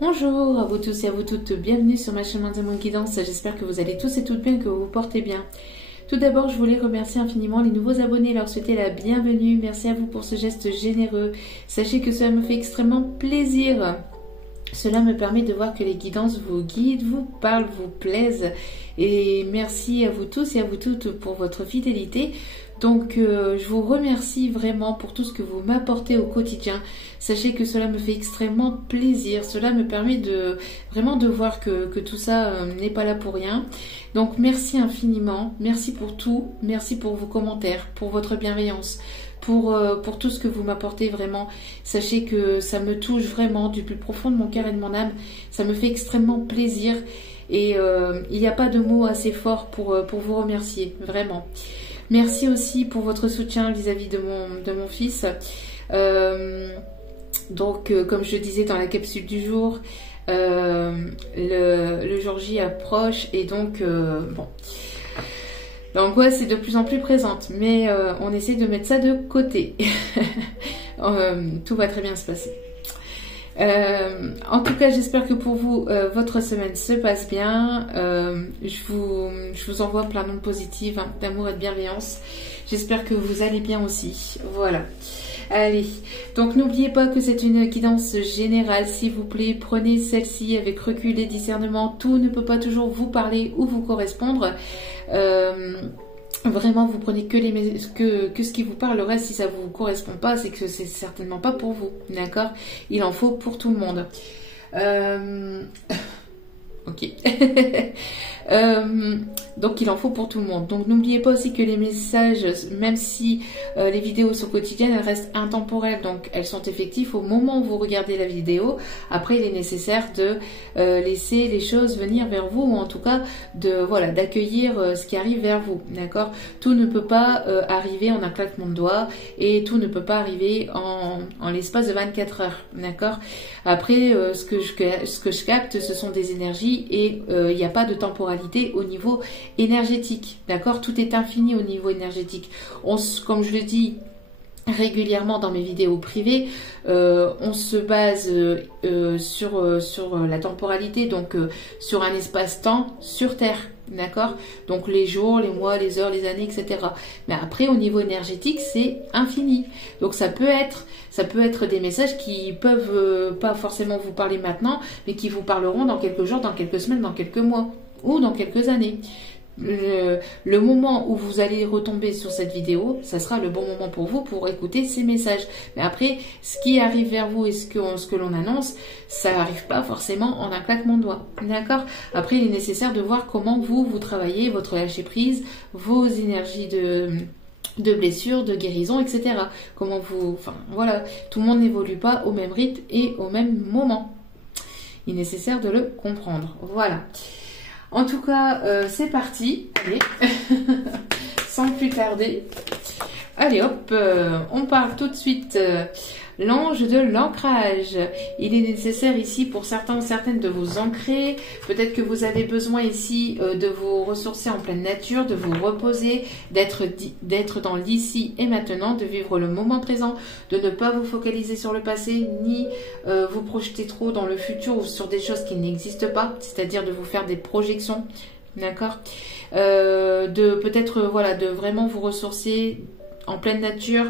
Bonjour à vous tous et à vous toutes, bienvenue sur ma chaîne Mondialement Guidance, j'espère que vous allez tous et toutes bien, que vous vous portez bien. Tout d'abord, je voulais remercier infiniment les nouveaux abonnés et leur souhaiter la bienvenue, merci à vous pour ce geste généreux. Sachez que cela me fait extrêmement plaisir. Cela me permet de voir que les guidances vous guident, vous parlent, vous plaisent. Et merci à vous tous et à vous toutes pour votre fidélité. Donc je vous remercie vraiment pour tout ce que vous m'apportez au quotidien. Sachez que cela me fait extrêmement plaisir. Cela me permet de vraiment de voir que tout ça n'est pas là pour rien. Donc merci infiniment. Merci pour tout. Merci pour vos commentaires, pour votre bienveillance, pour tout ce que vous m'apportez vraiment. Sachez que ça me touche vraiment du plus profond de mon cœur et de mon âme. Ça me fait extrêmement plaisir. Et il n'y a pas de mots assez forts pour vous remercier. Vraiment. Merci aussi pour votre soutien vis-à-vis de mon fils. Donc, comme je disais dans la capsule du jour, le jour J approche et donc, bon, l'angoisse est de plus en plus présente, mais on essaie de mettre ça de côté. Tout va très bien se passer. En tout cas, j'espère que pour vous, votre semaine se passe bien. Je vous envoie plein d'ondes positives, hein, d'amour et de bienveillance. J'espère que vous allez bien aussi. Voilà. Allez, donc n'oubliez pas que c'est une guidance générale, s'il vous plaît. Prenez celle-ci avec recul et discernement. Tout ne peut pas toujours vous parler ou vous correspondre. Vraiment, vous prenez que ce qui vous parle. Le reste, si ça vous correspond pas, c'est que c'est certainement pas pour vous. D'accord? Il en faut pour tout le monde. Ok. Donc il en faut pour tout le monde. Donc n'oubliez pas aussi que les messages, même si les vidéos sont quotidiennes, elles restent intemporelles. Donc elles sont effectives au moment où vous regardez la vidéo. Après, il est nécessaire de laisser les choses venir vers vous, ou en tout cas voilà, d'accueillir ce qui arrive vers vous. D'accord? Tout ne peut pas arriver en un claquement de doigts, et tout ne peut pas arriver en l'espace de 24 heures. D'accord? Après, ce que je capte, ce sont des énergies, et il n'y a pas de temporalité au niveau énergétique. D'accord? Tout est infini au niveau énergétique. Comme je le dis régulièrement dans mes vidéos privées, on se base sur la temporalité, donc sur un espace-temps sur Terre. D'accord? Donc les jours, les mois, les heures, les années, etc. Mais après, au niveau énergétique, c'est infini. Donc ça peut être des messages qui peuvent pas forcément vous parler maintenant, mais qui vous parleront dans quelques jours, dans quelques semaines, dans quelques mois ou dans quelques années. Le moment où vous allez retomber sur cette vidéo, ça sera le bon moment pour vous pour écouter ces messages. Mais après, ce qui arrive vers vous et ce que l'on annonce, ça n'arrive pas forcément en un claquement de doigts. D'accord? Après, il est nécessaire de voir comment vous travaillez votre lâcher prise, vos énergies de blessures, de guérison, etc. Comment enfin voilà, tout le monde n'évolue pas au même rythme et au même moment. Il est nécessaire de le comprendre. Voilà. En tout cas, c'est parti. Allez, sans plus tarder. Allez hop, on parle tout de suite. L'ange de l'ancrage. Il est nécessaire ici pour certains ou certaines de vous ancrer. Peut-être que vous avez besoin ici de vous ressourcer en pleine nature, de vous reposer, d'être dans l'ici et maintenant, de vivre le moment présent, de ne pas vous focaliser sur le passé, ni vous projeter trop dans le futur ou sur des choses qui n'existent pas, c'est-à-dire de vous faire des projections. D'accord? De peut-être, voilà, de vraiment vous ressourcer en pleine nature,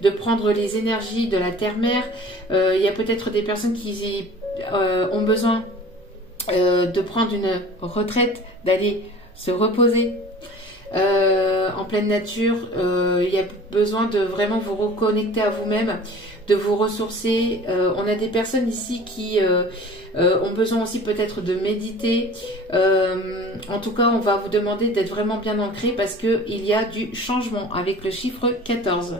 de prendre les énergies de la terre-mère. Il y a peut-être des personnes qui ont besoin de prendre une retraite, d'aller se reposer en pleine nature. Il y a besoin de vraiment vous reconnecter à vous-même, de vous ressourcer. On a des personnes ici qui ont besoin aussi peut-être de méditer. En tout cas, on va vous demander d'être vraiment bien ancré parce qu'il y a du changement avec le chiffre 14.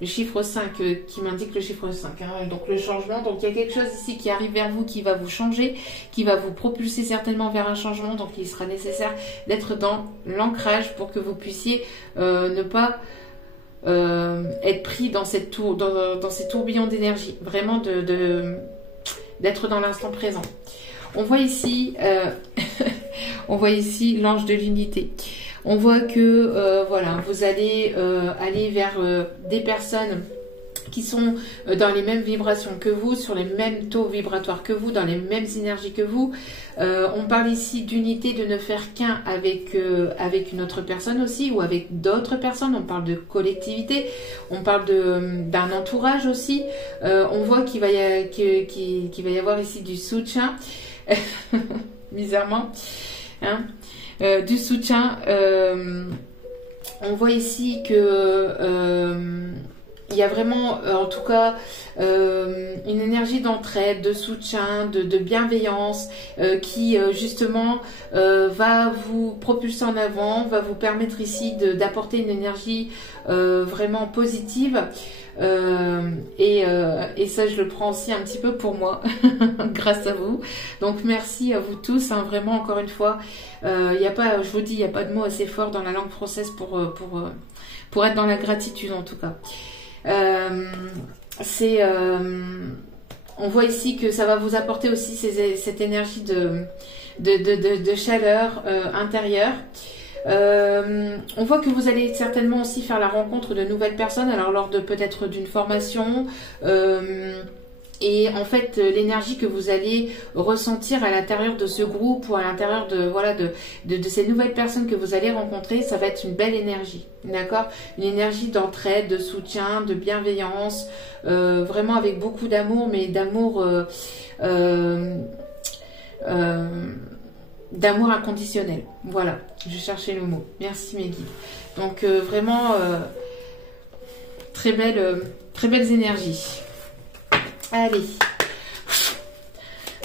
Le chiffre 5 qui m'indique le chiffre 5. Hein, donc le changement. Donc il y a quelque chose ici qui arrive vers vous, qui va vous changer, qui va vous propulser certainement vers un changement. Donc il sera nécessaire d'être dans l'ancrage pour que vous puissiez ne pas être pris dans ces tourbillons d'énergie. Vraiment d'être dans l'instant présent. On voit ici l'ange de l'unité. On voit que voilà, vous allez aller vers des personnes qui sont dans les mêmes vibrations que vous, sur les mêmes taux vibratoires que vous, dans les mêmes énergies que vous. On parle ici d'unité, de ne faire qu'un avec une autre personne aussi, ou avec d'autres personnes. On parle de collectivité, on parle d'un entourage aussi. On voit qu'il va y avoir ici du soutien, bizarrement, hein, du soutien. On voit ici que il y a vraiment, en tout cas, une énergie d'entraide, de soutien, de bienveillance qui, justement, va vous propulser en avant, va vous permettre ici d'apporter une énergie vraiment positive. Et ça, je le prends aussi un petit peu pour moi, grâce à vous. Donc, merci à vous tous, hein, vraiment, encore une fois. Y a pas, je vous dis, il n'y a pas de mot assez fort dans la langue française pour être dans la gratitude, en tout cas. On voit ici que ça va vous apporter aussi cette énergie de chaleur intérieure. On voit que vous allez certainement aussi faire la rencontre de nouvelles personnes, alors lors de peut-être d'une formation, et en fait l'énergie que vous allez ressentir à l'intérieur de ce groupe ou à l'intérieur de ces nouvelles personnes que vous allez rencontrer, ça va être une belle énergie, d'accord, une énergie d'entraide, de soutien, de bienveillance, vraiment avec beaucoup d'amour, mais d'amour inconditionnel. Voilà, je cherchais le mot. Merci mes guides. Donc vraiment très belles énergies. Allez.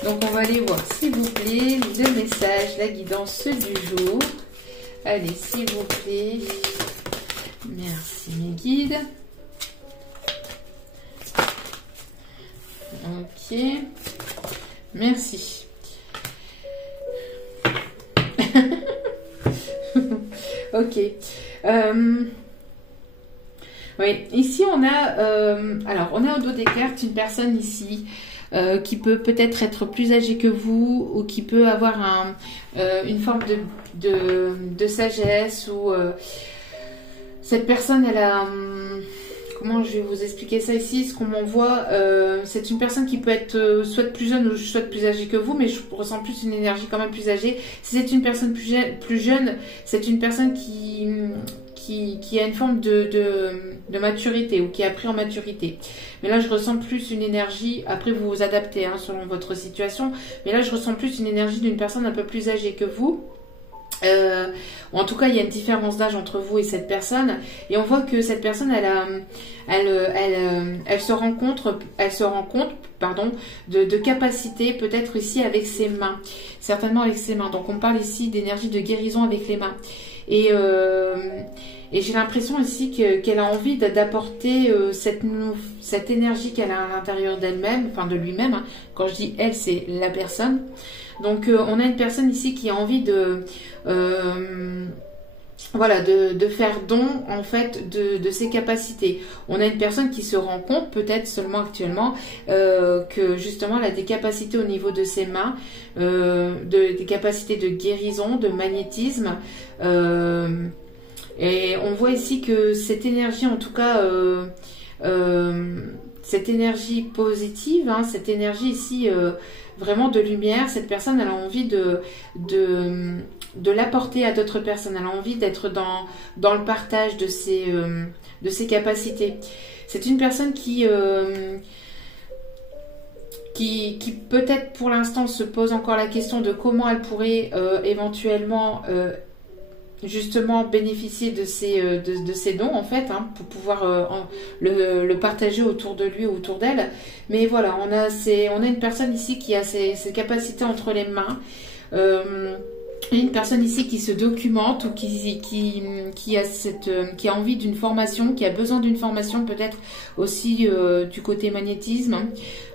Donc on va aller voir, s'il vous plaît, le message, la guidance du jour. Allez, s'il vous plaît. Merci mes guides. Ok. Merci. Ok. Oui, ici on a, alors on a au dos des cartes une personne ici qui peut peut-être être plus âgée que vous ou qui peut avoir une forme de sagesse ou cette personne elle a, comment je vais vous expliquer ça ici, ce qu'on m'envoie, c'est une personne qui peut être soit plus jeune ou soit plus âgée que vous, mais je ressens plus une énergie quand même plus âgée. Si c'est une personne plus jeune, c'est une personne qui a une forme de maturité ou qui a pris en maturité. Mais là, je ressens plus une énergie, après vous vous adaptez hein, selon votre situation, mais là, je ressens plus une énergie d'une personne un peu plus âgée que vous. En tout cas, il y a une différence d'âge entre vous et cette personne, et on voit que cette personne, elle se rend compte, de capacité peut-être ici avec ses mains, certainement avec ses mains. Donc, on parle ici d'énergie de guérison avec les mains, et j'ai l'impression ici qu'elle a envie d'apporter cette énergie qu'elle a à l'intérieur d'elle-même, enfin de lui-même. Hein. Quand je dis elle, c'est la personne. Donc, on a une personne ici qui a envie de faire don en fait de ses capacités. On a une personne qui se rend compte peut-être seulement actuellement que justement elle a des capacités au niveau de ses mains, des capacités de guérison, de magnétisme, et on voit ici que cette énergie, en tout cas cette énergie positive, hein, cette énergie ici vraiment de lumière, cette personne elle a envie de l'apporter à d'autres personnes, elle a envie d'être dans le partage de ses capacités. C'est une personne qui peut-être pour l'instant se pose encore la question de comment elle pourrait éventuellement justement bénéficier de ces dons en fait, hein, pour pouvoir le partager autour de lui ou autour d'elle. Mais voilà, on a une personne ici qui a ses capacités entre les mains, une personne ici qui se documente ou qui a envie d'une formation, qui a besoin d'une formation peut-être aussi du côté magnétisme,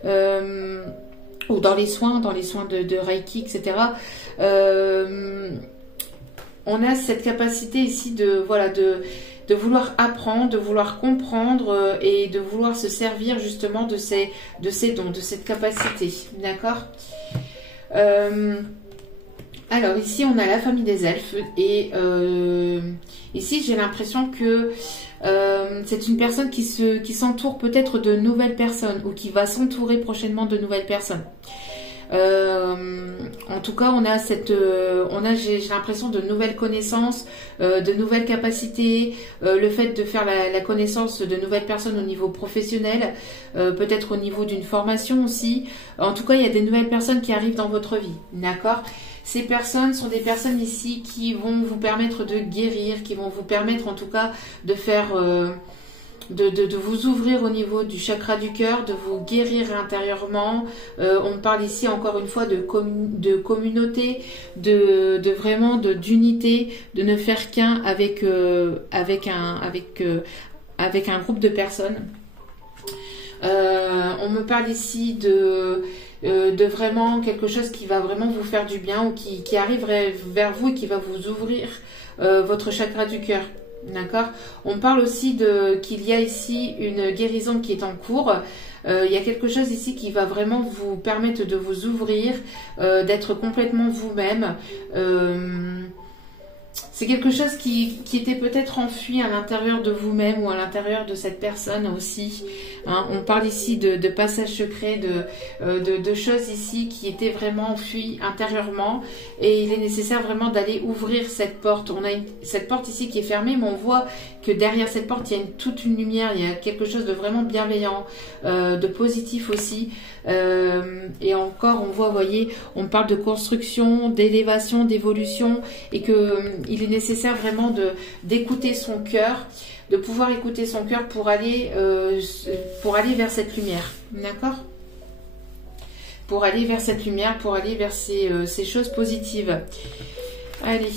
ou dans les soins de Reiki, etc. On a cette capacité ici de vouloir apprendre, de vouloir comprendre et de vouloir se servir justement de ces dons, de cette capacité. D'accord ? Alors ici on a la famille des elfes et ici j'ai l'impression que c'est une personne qui s'entoure peut-être de nouvelles personnes ou qui va s'entourer prochainement de nouvelles personnes. En tout cas, j'ai l'impression de nouvelles connaissances, de nouvelles capacités, le fait de faire la connaissance de nouvelles personnes au niveau professionnel, peut-être au niveau d'une formation aussi. En tout cas, il y a des nouvelles personnes qui arrivent dans votre vie, d'accord? Ces personnes sont des personnes ici qui vont vous permettre de guérir, qui vont vous permettre en tout cas de faire... de vous ouvrir au niveau du chakra du cœur, de vous guérir intérieurement. On parle ici encore une fois de communauté, de vraiment d'unité, de ne faire qu'un avec un groupe de personnes. On me parle ici de vraiment quelque chose qui va vraiment vous faire du bien ou qui arrive vers vous et qui va vous ouvrir votre chakra du cœur. D'accord. On parle aussi qu'il y a ici une guérison qui est en cours. Il y a quelque chose ici qui va vraiment vous permettre de vous ouvrir, d'être complètement vous-même. C'est quelque chose qui était peut-être enfui à l'intérieur de vous-même ou à l'intérieur de cette personne aussi. Hein, on parle ici de passages secrets, de choses ici qui étaient vraiment enfuies intérieurement. Et il est nécessaire vraiment d'aller ouvrir cette porte. On a cette porte ici qui est fermée, mais on voit que derrière cette porte, il y a toute une lumière. Il y a quelque chose de vraiment bienveillant, de positif aussi. Et encore, on voit, vous voyez, on parle de construction, d'élévation, d'évolution, et que il est nécessaire vraiment d'écouter son cœur, de pouvoir écouter son cœur pour aller vers cette lumière, d'accord? Pour aller vers cette lumière, pour aller vers ces choses positives. Allez.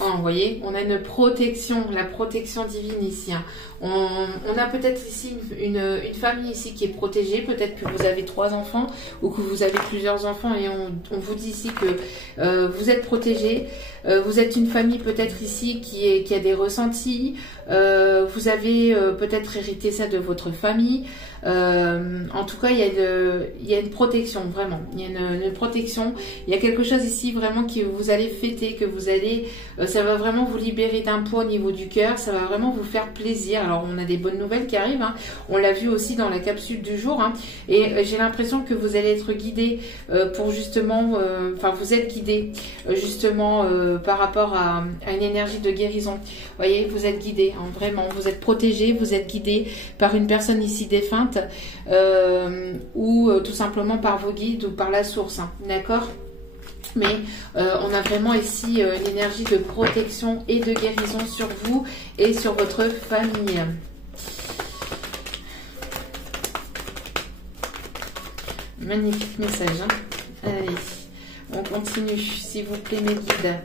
Vous voyez, on a une protection, la protection divine ici. Hein. On a peut-être ici une famille ici qui est protégée. Peut-être que vous avez 3 enfants ou que vous avez plusieurs enfants et on vous dit ici que vous êtes protégés. Vous êtes une famille peut-être ici qui a des ressentis. Vous avez peut-être hérité ça de votre famille. En tout cas, il y a une protection, vraiment. Il y a une protection. Il y a quelque chose ici vraiment que vous allez fêter, que vous allez... ça va vraiment vous libérer d'un poids au niveau du cœur. Ça va vraiment vous faire plaisir. Alors, on a des bonnes nouvelles qui arrivent. Hein. On l'a vu aussi dans la capsule du jour. Hein. Et j'ai l'impression que vous allez être guidé pour justement... Enfin, vous êtes guidé justement par rapport à une énergie de guérison. Vous voyez, vous êtes guidé. Hein, vraiment, vous êtes protégé. Vous êtes guidé par une personne ici défunte. Ou tout simplement par vos guides ou par la source, hein, d'accord? Mais on a vraiment ici l'énergie de protection et de guérison sur vous et sur votre famille. Magnifique message, hein. Allez, on continue, s'il vous plaît, mes guides.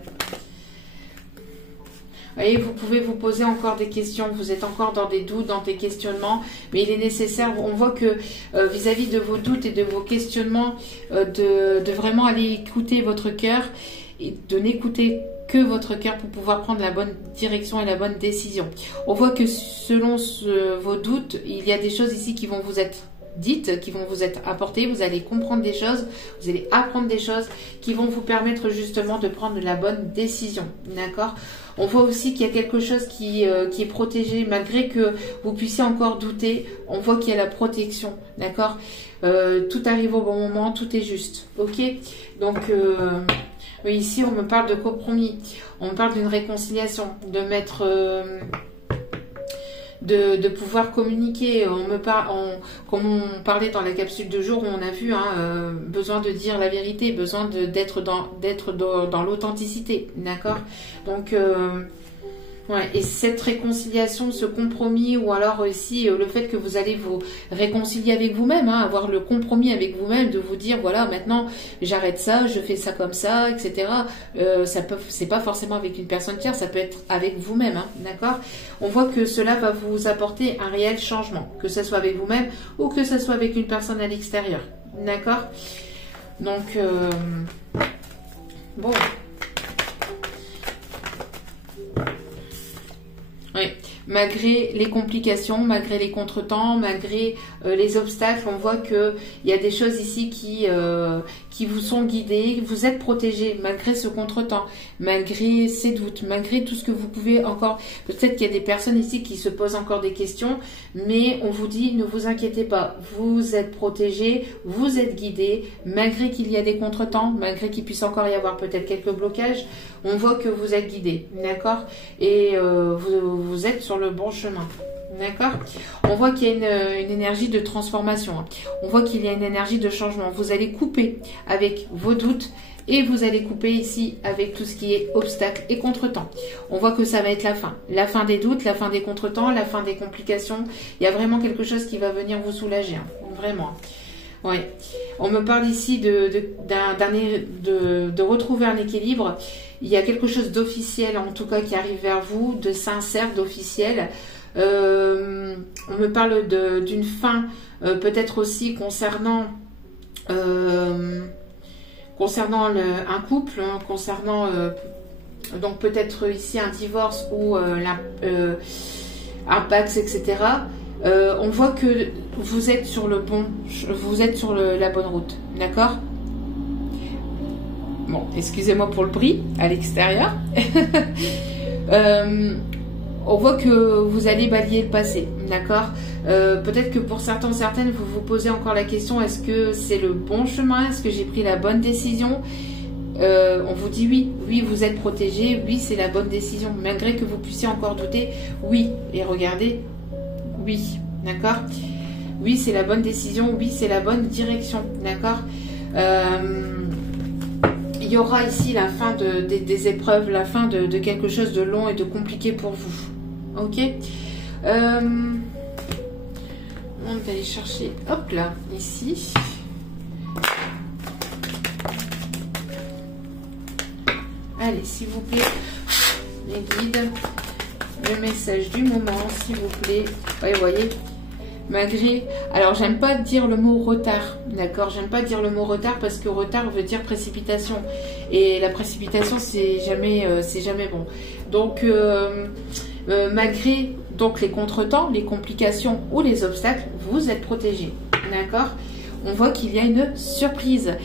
Voyez, vous pouvez vous poser encore des questions, vous êtes encore dans des doutes, dans des questionnements, mais il est nécessaire, on voit que vis-à-vis de vos doutes et de vos questionnements, de vraiment aller écouter votre cœur et de n'écouter que votre cœur pour pouvoir prendre la bonne direction et la bonne décision. On voit que selon vos doutes, il y a des choses ici qui vont vous être dites, qui vont vous être apportées, vous allez comprendre des choses, vous allez apprendre des choses qui vont vous permettre justement de prendre la bonne décision, d'accord? On voit aussi qu'il y a quelque chose qui est protégé, malgré que vous puissiez encore douter, on voit qu'il y a la protection, d'accord? Tout arrive au bon moment, tout est juste, ok? Donc, oui, ici on me parle de compromis, on me parle d'une réconciliation, de mettre... De pouvoir communiquer, comme on parlait dans la capsule de jour où on a vu, hein, besoin de dire la vérité, besoin d'être dans l'authenticité, d'accord? Donc, ouais, et cette réconciliation, ce compromis, ou alors aussi le fait que vous allez vous réconcilier avec vous-même, hein, avoir le compromis avec vous-même, de vous dire, voilà, maintenant j'arrête ça, je fais ça comme ça, etc. C'est pas forcément avec une personne tierce, ça peut être avec vous-même, hein, d'accord? On voit que cela va vous apporter un réel changement, que ce soit avec vous-même ou que ce soit avec une personne à l'extérieur, d'accord? Donc, bon... Oui, malgré les complications, malgré les contretemps, malgré les obstacles. On voit que il y a des choses ici qui vous sont guidées, vous êtes protégés malgré ce contretemps, malgré ces doutes, malgré tout ce que vous pouvez encore. Peut-être qu'il y a des personnes ici qui se posent encore des questions, mais on vous dit ne vous inquiétez pas, vous êtes protégés, vous êtes guidés, malgré qu'il y a des contretemps, malgré qu'il puisse encore y avoir peut-être quelques blocages, on voit que vous êtes guidés, d'accord? Et vous êtes sur le bon chemin. D'accord? On voit qu'il y a une énergie de transformation. On voit qu'il y a une énergie de changement. Vous allez couper avec vos doutes et vous allez couper ici avec tout ce qui est obstacle et contretemps. On voit que ça va être la fin. La fin des doutes, la fin des contretemps, la fin des complications. Il y a vraiment quelque chose qui va venir vous soulager. Vraiment. Ouais. On me parle ici de retrouver un équilibre. Il y a quelque chose d'officiel, en tout cas, qui arrive vers vous, de sincère, d'officiel. On me parle d'une fin, peut-être aussi concernant un couple, hein, concernant donc peut-être ici un divorce ou un Pax, etc. On voit que vous êtes sur la bonne route, d'accord? Bon, excusez-moi pour le bruit à l'extérieur. On voit que vous allez balayer le passé, d'accord? Peut-être que pour certains, certaines, vous vous posez encore la question, est-ce que c'est le bon chemin? Est-ce que j'ai pris la bonne décision? On vous dit oui, oui, vous êtes protégé, oui, c'est la bonne décision, malgré que vous puissiez encore douter, oui, et regardez, oui, d'accord? Oui, c'est la bonne décision, oui, c'est la bonne direction, d'accord? Il y aura ici la fin des épreuves, la fin de quelque chose de long et de compliqué pour vous. Ok, on va aller chercher, hop là, ici. Allez, s'il vous plaît, les guides, le message du moment, s'il vous plaît. Ouais, vous voyez, malgré... Alors, j'aime pas dire le mot retard, d'accord? J'aime pas dire le mot retard parce que retard veut dire précipitation. Et la précipitation, c'est jamais bon. Donc, malgré donc les contretemps, les complications ou les obstacles, vous êtes protégé, d'accord? On voit qu'il y a une surprise.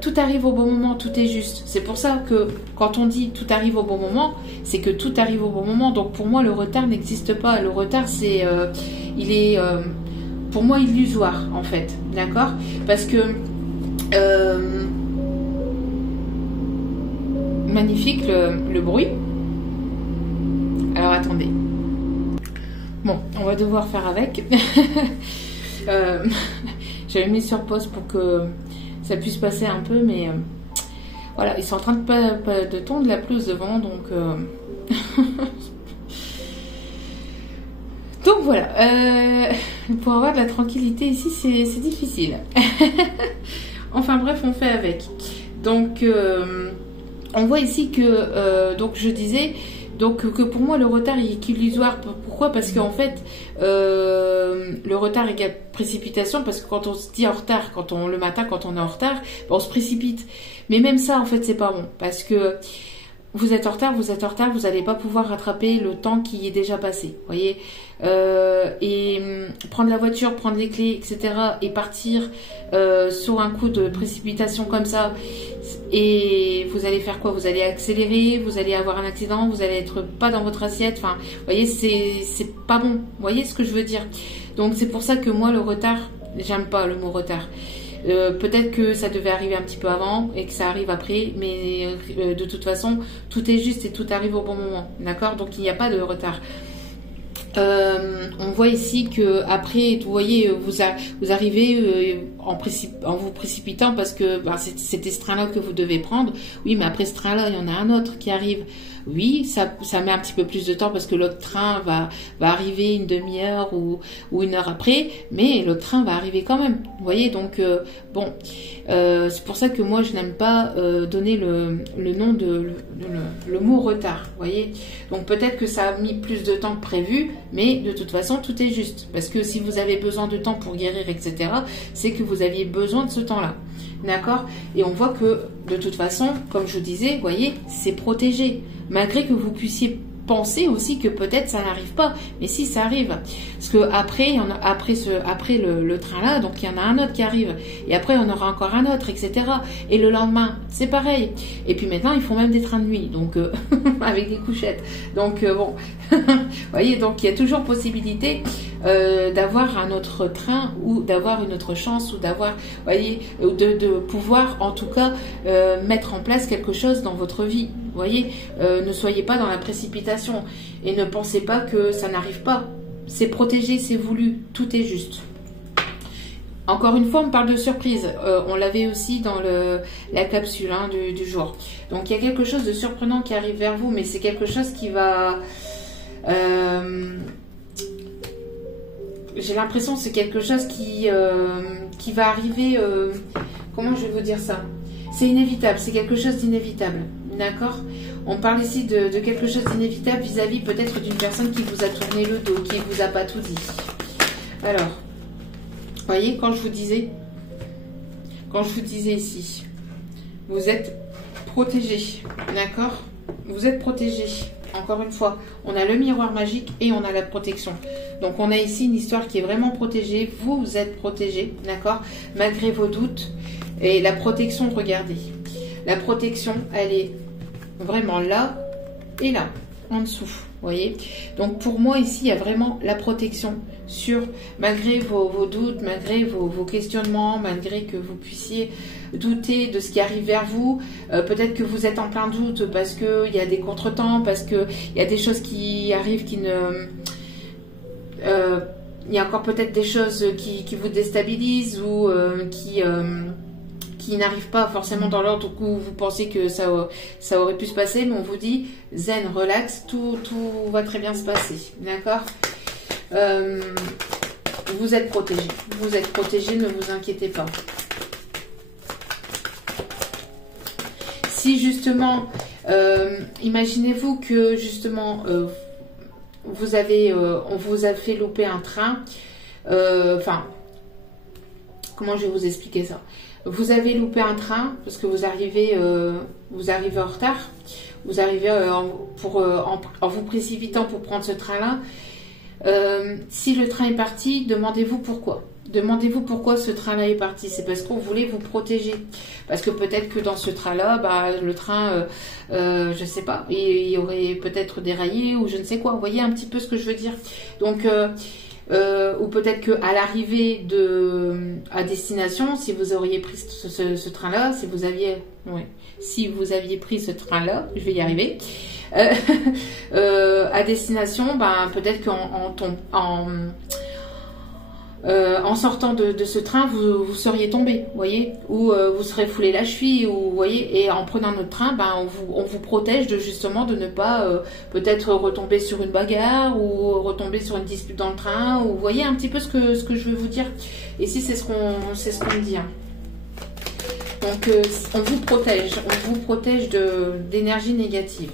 Tout arrive au bon moment, tout est juste. C'est pour ça que quand on dit tout arrive au bon moment, c'est que tout arrive au bon moment. Donc pour moi, le retard n'existe pas. Le retard, il est pour moi illusoire en fait, d'accord? Parce que magnifique le bruit. Alors attendez. Bon, on va devoir faire avec. J'avais mis sur pause pour que ça puisse passer un peu, mais voilà, ils sont en train de tondre la pelouse devant, donc donc voilà. Pour avoir de la tranquillité ici, c'est difficile. Enfin bref, on fait avec. Donc on voit ici que donc je disais. Donc que pour moi le retard est illusoire. Pourquoi? Parce qu'en fait le retard égale précipitation, parce que quand on se dit en retard, le matin quand on est en retard, on se précipite. Mais même ça en fait c'est pas bon, parce que vous êtes en retard, vous n'allez pas pouvoir rattraper le temps qui est déjà passé, voyez. Et prendre la voiture, prendre les clés, etc. et partir sur un coup de précipitation comme ça, et vous allez faire quoi? Vous allez accélérer, vous allez avoir un accident, vous allez être pas dans votre assiette, enfin, vous voyez, c'est pas bon, vous voyez ce que je veux dire? Donc c'est pour ça que moi le retard, j'aime pas le mot retard. Peut-être que ça devait arriver un petit peu avant et que ça arrive après, mais de toute façon, tout est juste et tout arrive au bon moment, d'accord? Donc il n'y a pas de retard. On voit ici que après, vous voyez, vous arrivez en vous précipitant parce que c'était ce train-là que vous devez prendre. Oui, mais après ce train-là, il y en a un autre qui arrive. Oui, ça met un petit peu plus de temps parce que l'autre train va arriver une demi-heure ou une heure après, mais l'autre train va arriver quand même. Vous voyez, donc bon, c'est pour ça que moi je n'aime pas donner le nom le mot retard. Vous voyez, donc peut-être que ça a mis plus de temps que prévu, mais de toute façon tout est juste, parce que si vous avez besoin de temps pour guérir, etc., c'est que vous aviez besoin de ce temps-là. D'accord? Et on voit que, de toute façon, comme je vous disais, vous voyez, c'est protégé. Malgré que vous puissiez pensez aussi que peut-être ça n'arrive pas, mais si ça arrive, parce que après le train là, donc il y en a un autre qui arrive, et après on aura encore un autre, etc. Et le lendemain, c'est pareil. Et puis maintenant, ils font même des trains de nuit, donc avec des couchettes. Donc bon, vous voyez, donc il y a toujours possibilité d'avoir un autre train ou d'avoir une autre chance ou d'avoir, vous voyez, de pouvoir en tout cas mettre en place quelque chose dans votre vie. Vous voyez, ne soyez pas dans la précipitation et ne pensez pas que ça n'arrive pas. C'est protégé, c'est voulu, tout est juste. Encore une fois, on parle de surprise. On l'avait aussi dans la capsule hein, du jour. Donc, il y a quelque chose de surprenant qui arrive vers vous, mais c'est quelque chose qui va... j'ai l'impression que c'est quelque chose qui va arriver... comment je vais vous dire ça? C'est inévitable, c'est quelque chose d'inévitable. D'accord? On parle ici de quelque chose d'inévitable vis-à-vis peut-être d'une personne qui vous a tourné le dos, qui ne vous a pas tout dit. Alors, vous voyez, quand je vous disais ici, vous êtes protégé, d'accord? Vous êtes protégé. Encore une fois, on a le miroir magique et on a la protection. Donc, on a ici une histoire qui est vraiment protégée. Vous êtes protégé, d'accord? Malgré vos doutes. Et la protection, regardez. La protection, elle est vraiment là et là, en dessous. Vous voyez? Donc, pour moi, ici, il y a vraiment la protection sur, malgré vos doutes, malgré vos questionnements, malgré que vous puissiez douter de ce qui arrive vers vous. Peut-être que vous êtes en plein doute parce qu'il y a des contretemps, parce qu'il y a des choses qui arrivent qui ne... il y a encore peut-être des choses qui vous déstabilisent ou qui n'arrivent pas forcément dans l'ordre où vous pensez que ça aurait pu se passer, mais on vous dit zen, relax, tout va très bien se passer, d'accord? Vous êtes protégé, ne vous inquiétez pas. Si justement, imaginez-vous que justement, on vous a fait louper un train, enfin, comment je vais vous expliquer ça? Vous avez loupé un train parce que vous arrivez en retard, vous arrivez en vous précipitant pour prendre ce train-là. Si le train est parti, demandez-vous pourquoi. Demandez-vous pourquoi ce train-là est parti. C'est parce qu'on voulait vous protéger. Parce que peut-être que dans ce train-là, bah, le train, je ne sais pas, il aurait peut-être déraillé ou je ne sais quoi. Vous voyez un petit peu ce que je veux dire. Donc... ou peut-être qu'à l'arrivée à destination, si vous auriez pris ce train-là, si vous aviez pris ce train-là, je vais y arriver, à destination, ben, peut-être qu'en sortant de ce train, vous seriez tombé, vous voyez, ou vous serez foulé la cheville, ou vous voyez, et en prenant notre train, ben, on vous protège justement de ne pas peut-être retomber sur une bagarre ou retomber sur une dispute dans le train, ou vous voyez un petit peu ce que je veux vous dire. Ici, c'est ce qu'on dit. Hein. Donc, on vous protège d'énergie négative.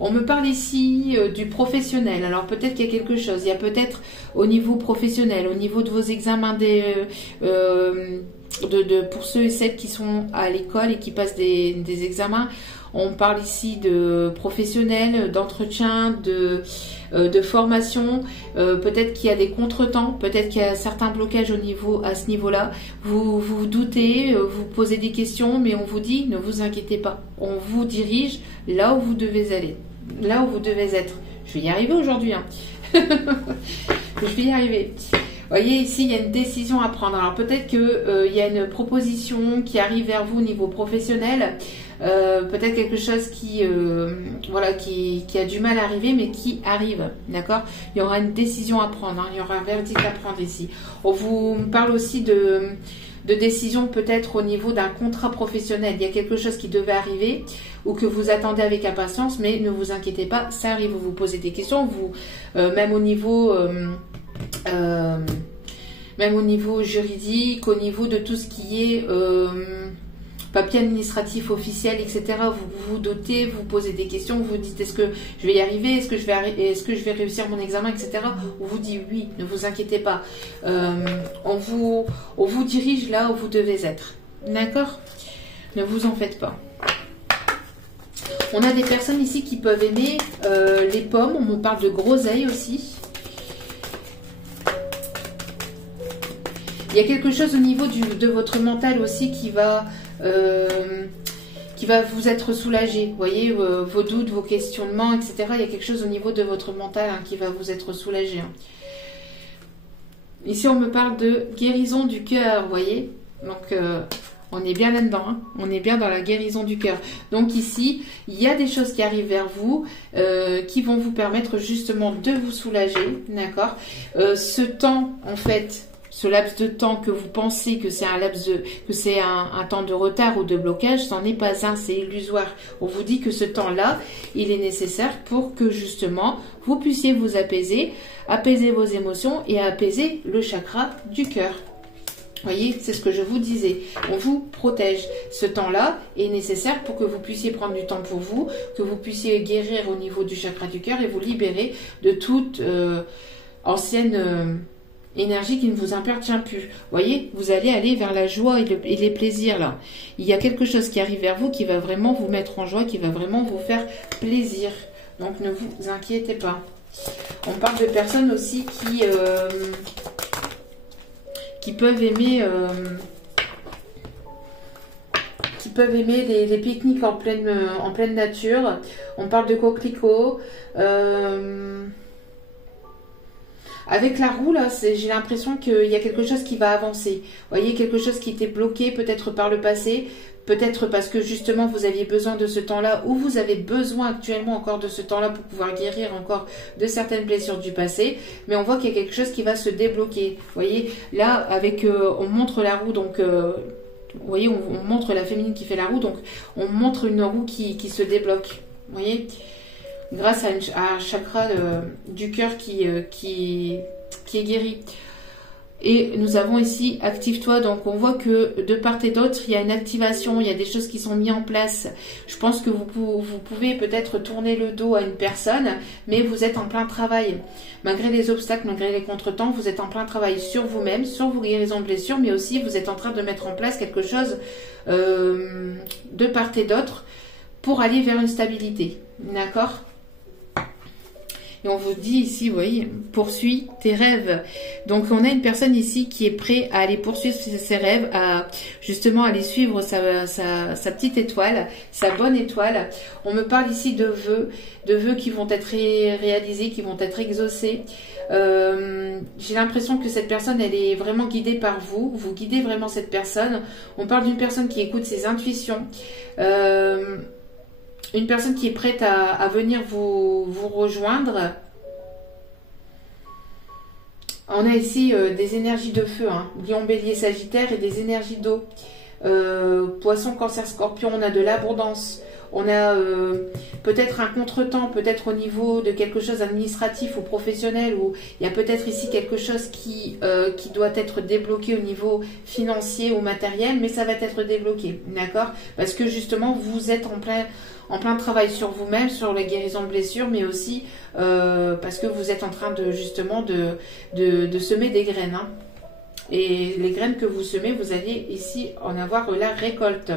On me parle ici du professionnel. Alors peut-être qu'il y a quelque chose. Il y a peut-être au niveau professionnel, au niveau de vos examens pour ceux et celles qui sont à l'école et qui passent des examens. On parle ici de professionnel, d'entretien, de formation. Peut-être qu'il y a des contretemps, peut-être qu'il y a certains blocages à ce niveau-là. Vous doutez, vous posez des questions, mais on vous dit ne vous inquiétez pas. On vous dirige là où vous devez aller, là où vous devez être. Je vais y arriver aujourd'hui. Hein. Je vais y arriver. Vous voyez, ici, il y a une décision à prendre. Alors, peut-être qu'il y a une proposition qui arrive vers vous au niveau professionnel. Peut-être quelque chose qui a du mal à arriver, mais qui arrive. D'accord? Il y aura une décision à prendre. Hein, il y aura un verdict à prendre ici. On vous parle aussi de décision peut-être au niveau d'un contrat professionnel. Il y a quelque chose qui devait arriver ou que vous attendez avec impatience, mais ne vous inquiétez pas, ça arrive. Vous vous posez des questions, même au niveau juridique, au niveau de tout ce qui est papier administratif officiel, etc. Vous vous doutez, vous posez des questions, vous vous dites est-ce que je vais y arriver, est-ce que je vais réussir mon examen, etc. On vous dit oui, ne vous inquiétez pas. On vous dirige là où vous devez être. D'accord? Ne vous en faites pas. On a des personnes ici qui peuvent aimer les pommes. On me parle de groseille aussi. Il y a quelque chose au niveau de votre mental aussi qui va vous être soulagé. Vous voyez, vos doutes, vos questionnements, etc. Il y a quelque chose au niveau de votre mental qui va vous être soulagé. Ici, on me parle de guérison du cœur, vous voyez. Donc, on est bien là-dedans. On est bien dans la guérison du cœur. Donc ici, il y a des choses qui arrivent vers vous qui vont vous permettre justement de vous soulager. D'accord. Ce temps, en fait... Ce laps de temps que vous pensez que c'est un temps de retard ou de blocage, ce n'en est pas un, c'est illusoire. On vous dit que ce temps-là, il est nécessaire pour que justement vous puissiez vous apaiser vos émotions et apaiser le chakra du cœur. Voyez, c'est ce que je vous disais. On vous protège. Ce temps-là est nécessaire pour que vous puissiez prendre du temps pour vous, que vous puissiez guérir au niveau du chakra du cœur et vous libérer de toute ancienne... énergie qui ne vous appartient plus. Voyez, vous allez aller vers la joie et les plaisirs là. Il y a quelque chose qui arrive vers vous qui va vraiment vous mettre en joie, qui va vraiment vous faire plaisir. Donc ne vous inquiétez pas. On parle de personnes aussi qui peuvent aimer les pique-niques en pleine nature. On parle de coquelicots. Avec la roue, là, j'ai l'impression qu'il y a quelque chose qui va avancer. Vous voyez, quelque chose qui était bloqué peut-être par le passé, peut-être parce que justement vous aviez besoin de ce temps-là ou vous avez besoin actuellement encore de ce temps-là pour pouvoir guérir encore de certaines blessures du passé. Mais on voit qu'il y a quelque chose qui va se débloquer. Vous voyez, là, avec, on montre la roue, donc... vous voyez, on montre la féminine qui fait la roue, donc on montre une roue qui se débloque. Vous voyez, grâce à un chakra du cœur qui est guéri. Et nous avons ici active-toi, donc on voit que de part et d'autre il y a une activation, il y a des choses qui sont mises en place. Je pense que vous pouvez peut-être tourner le dos à une personne, mais vous êtes en plein travail. Malgré les obstacles, malgré les contretemps, vous êtes en plein travail sur vous-même, sur vos guérisons de blessures, mais aussi vous êtes en train de mettre en place quelque chose de part et d'autre pour aller vers une stabilité. D'accord ? Et on vous dit ici, vous voyez, poursuis tes rêves. Donc, on a une personne ici qui est prête à aller poursuivre ses rêves, à justement aller suivre sa petite étoile, sa bonne étoile. On me parle ici de vœux qui vont être réalisés, qui vont être exaucés. J'ai l'impression que cette personne, elle est vraiment guidée par vous. Vous guidez vraiment cette personne. On parle d'une personne qui écoute ses intuitions. Une personne qui est prête à venir vous rejoindre. On a ici des énergies de feu, Lion, Bélier, Sagittaire, et des énergies d'eau. Poisson, Cancer, Scorpion, on a de l'abondance. On a peut-être un contretemps, peut-être au niveau de quelque chose d'administratif ou professionnel, où il y a peut-être ici quelque chose qui doit être débloqué au niveau financier ou matériel, mais ça va être débloqué, d'accord? Parce que justement, vous êtes en plein travail sur vous-même, sur la guérison de blessures, mais aussi parce que vous êtes en train de justement de semer des graines. Et les graines que vous semez, vous allez ici en avoir la récolte.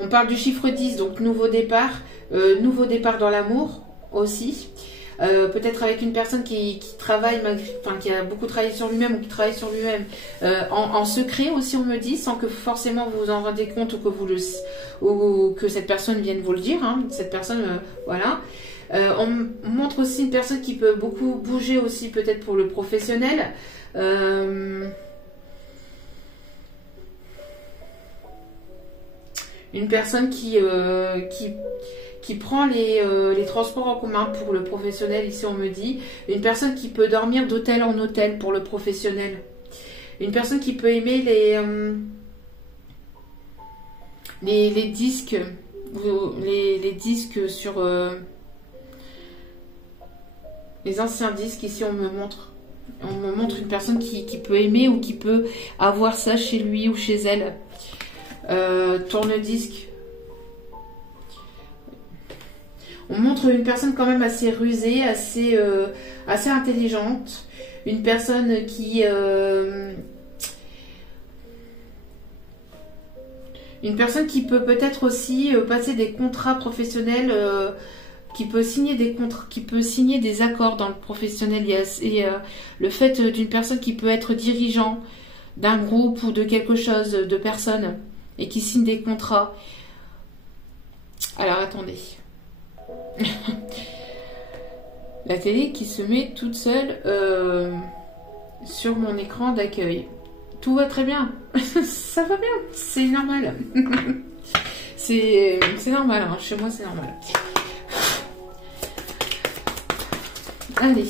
On parle du chiffre 10, donc nouveau départ dans l'amour aussi. Peut-être avec une personne qui travaille, qui a beaucoup travaillé sur lui-même ou qui travaille sur lui-même en secret aussi, on me dit, sans que forcément vous vous en rendez compte ou que cette personne vienne vous le dire. Cette personne, voilà. On montre aussi une personne qui peut beaucoup bouger aussi, peut-être pour le professionnel. Une personne qui prend les transports en commun pour le professionnel, ici on me dit. Une personne qui peut dormir d'hôtel en hôtel pour le professionnel. Une personne qui peut aimer les disques, les disques sur les anciens disques. Ici on me montre une personne qui peut aimer ou qui peut avoir ça chez lui ou chez elle. Tourne-disque. On montre une personne quand même assez rusée, assez intelligente. Une personne Une personne qui peut peut-être aussi passer des contrats professionnels, qui peut signer des contrats, qui peut signer des accords dans le professionnel. Et le fait d'une personne qui peut être dirigeant d'un groupe ou de quelque chose, de personnes, et qui signe des contrats. Alors attendez. La télé qui se met toute seule sur mon écran d'accueil. Tout va très bien. Ça va bien. C'est normal. C'est normal. Hein. Chez moi, c'est normal. Allez.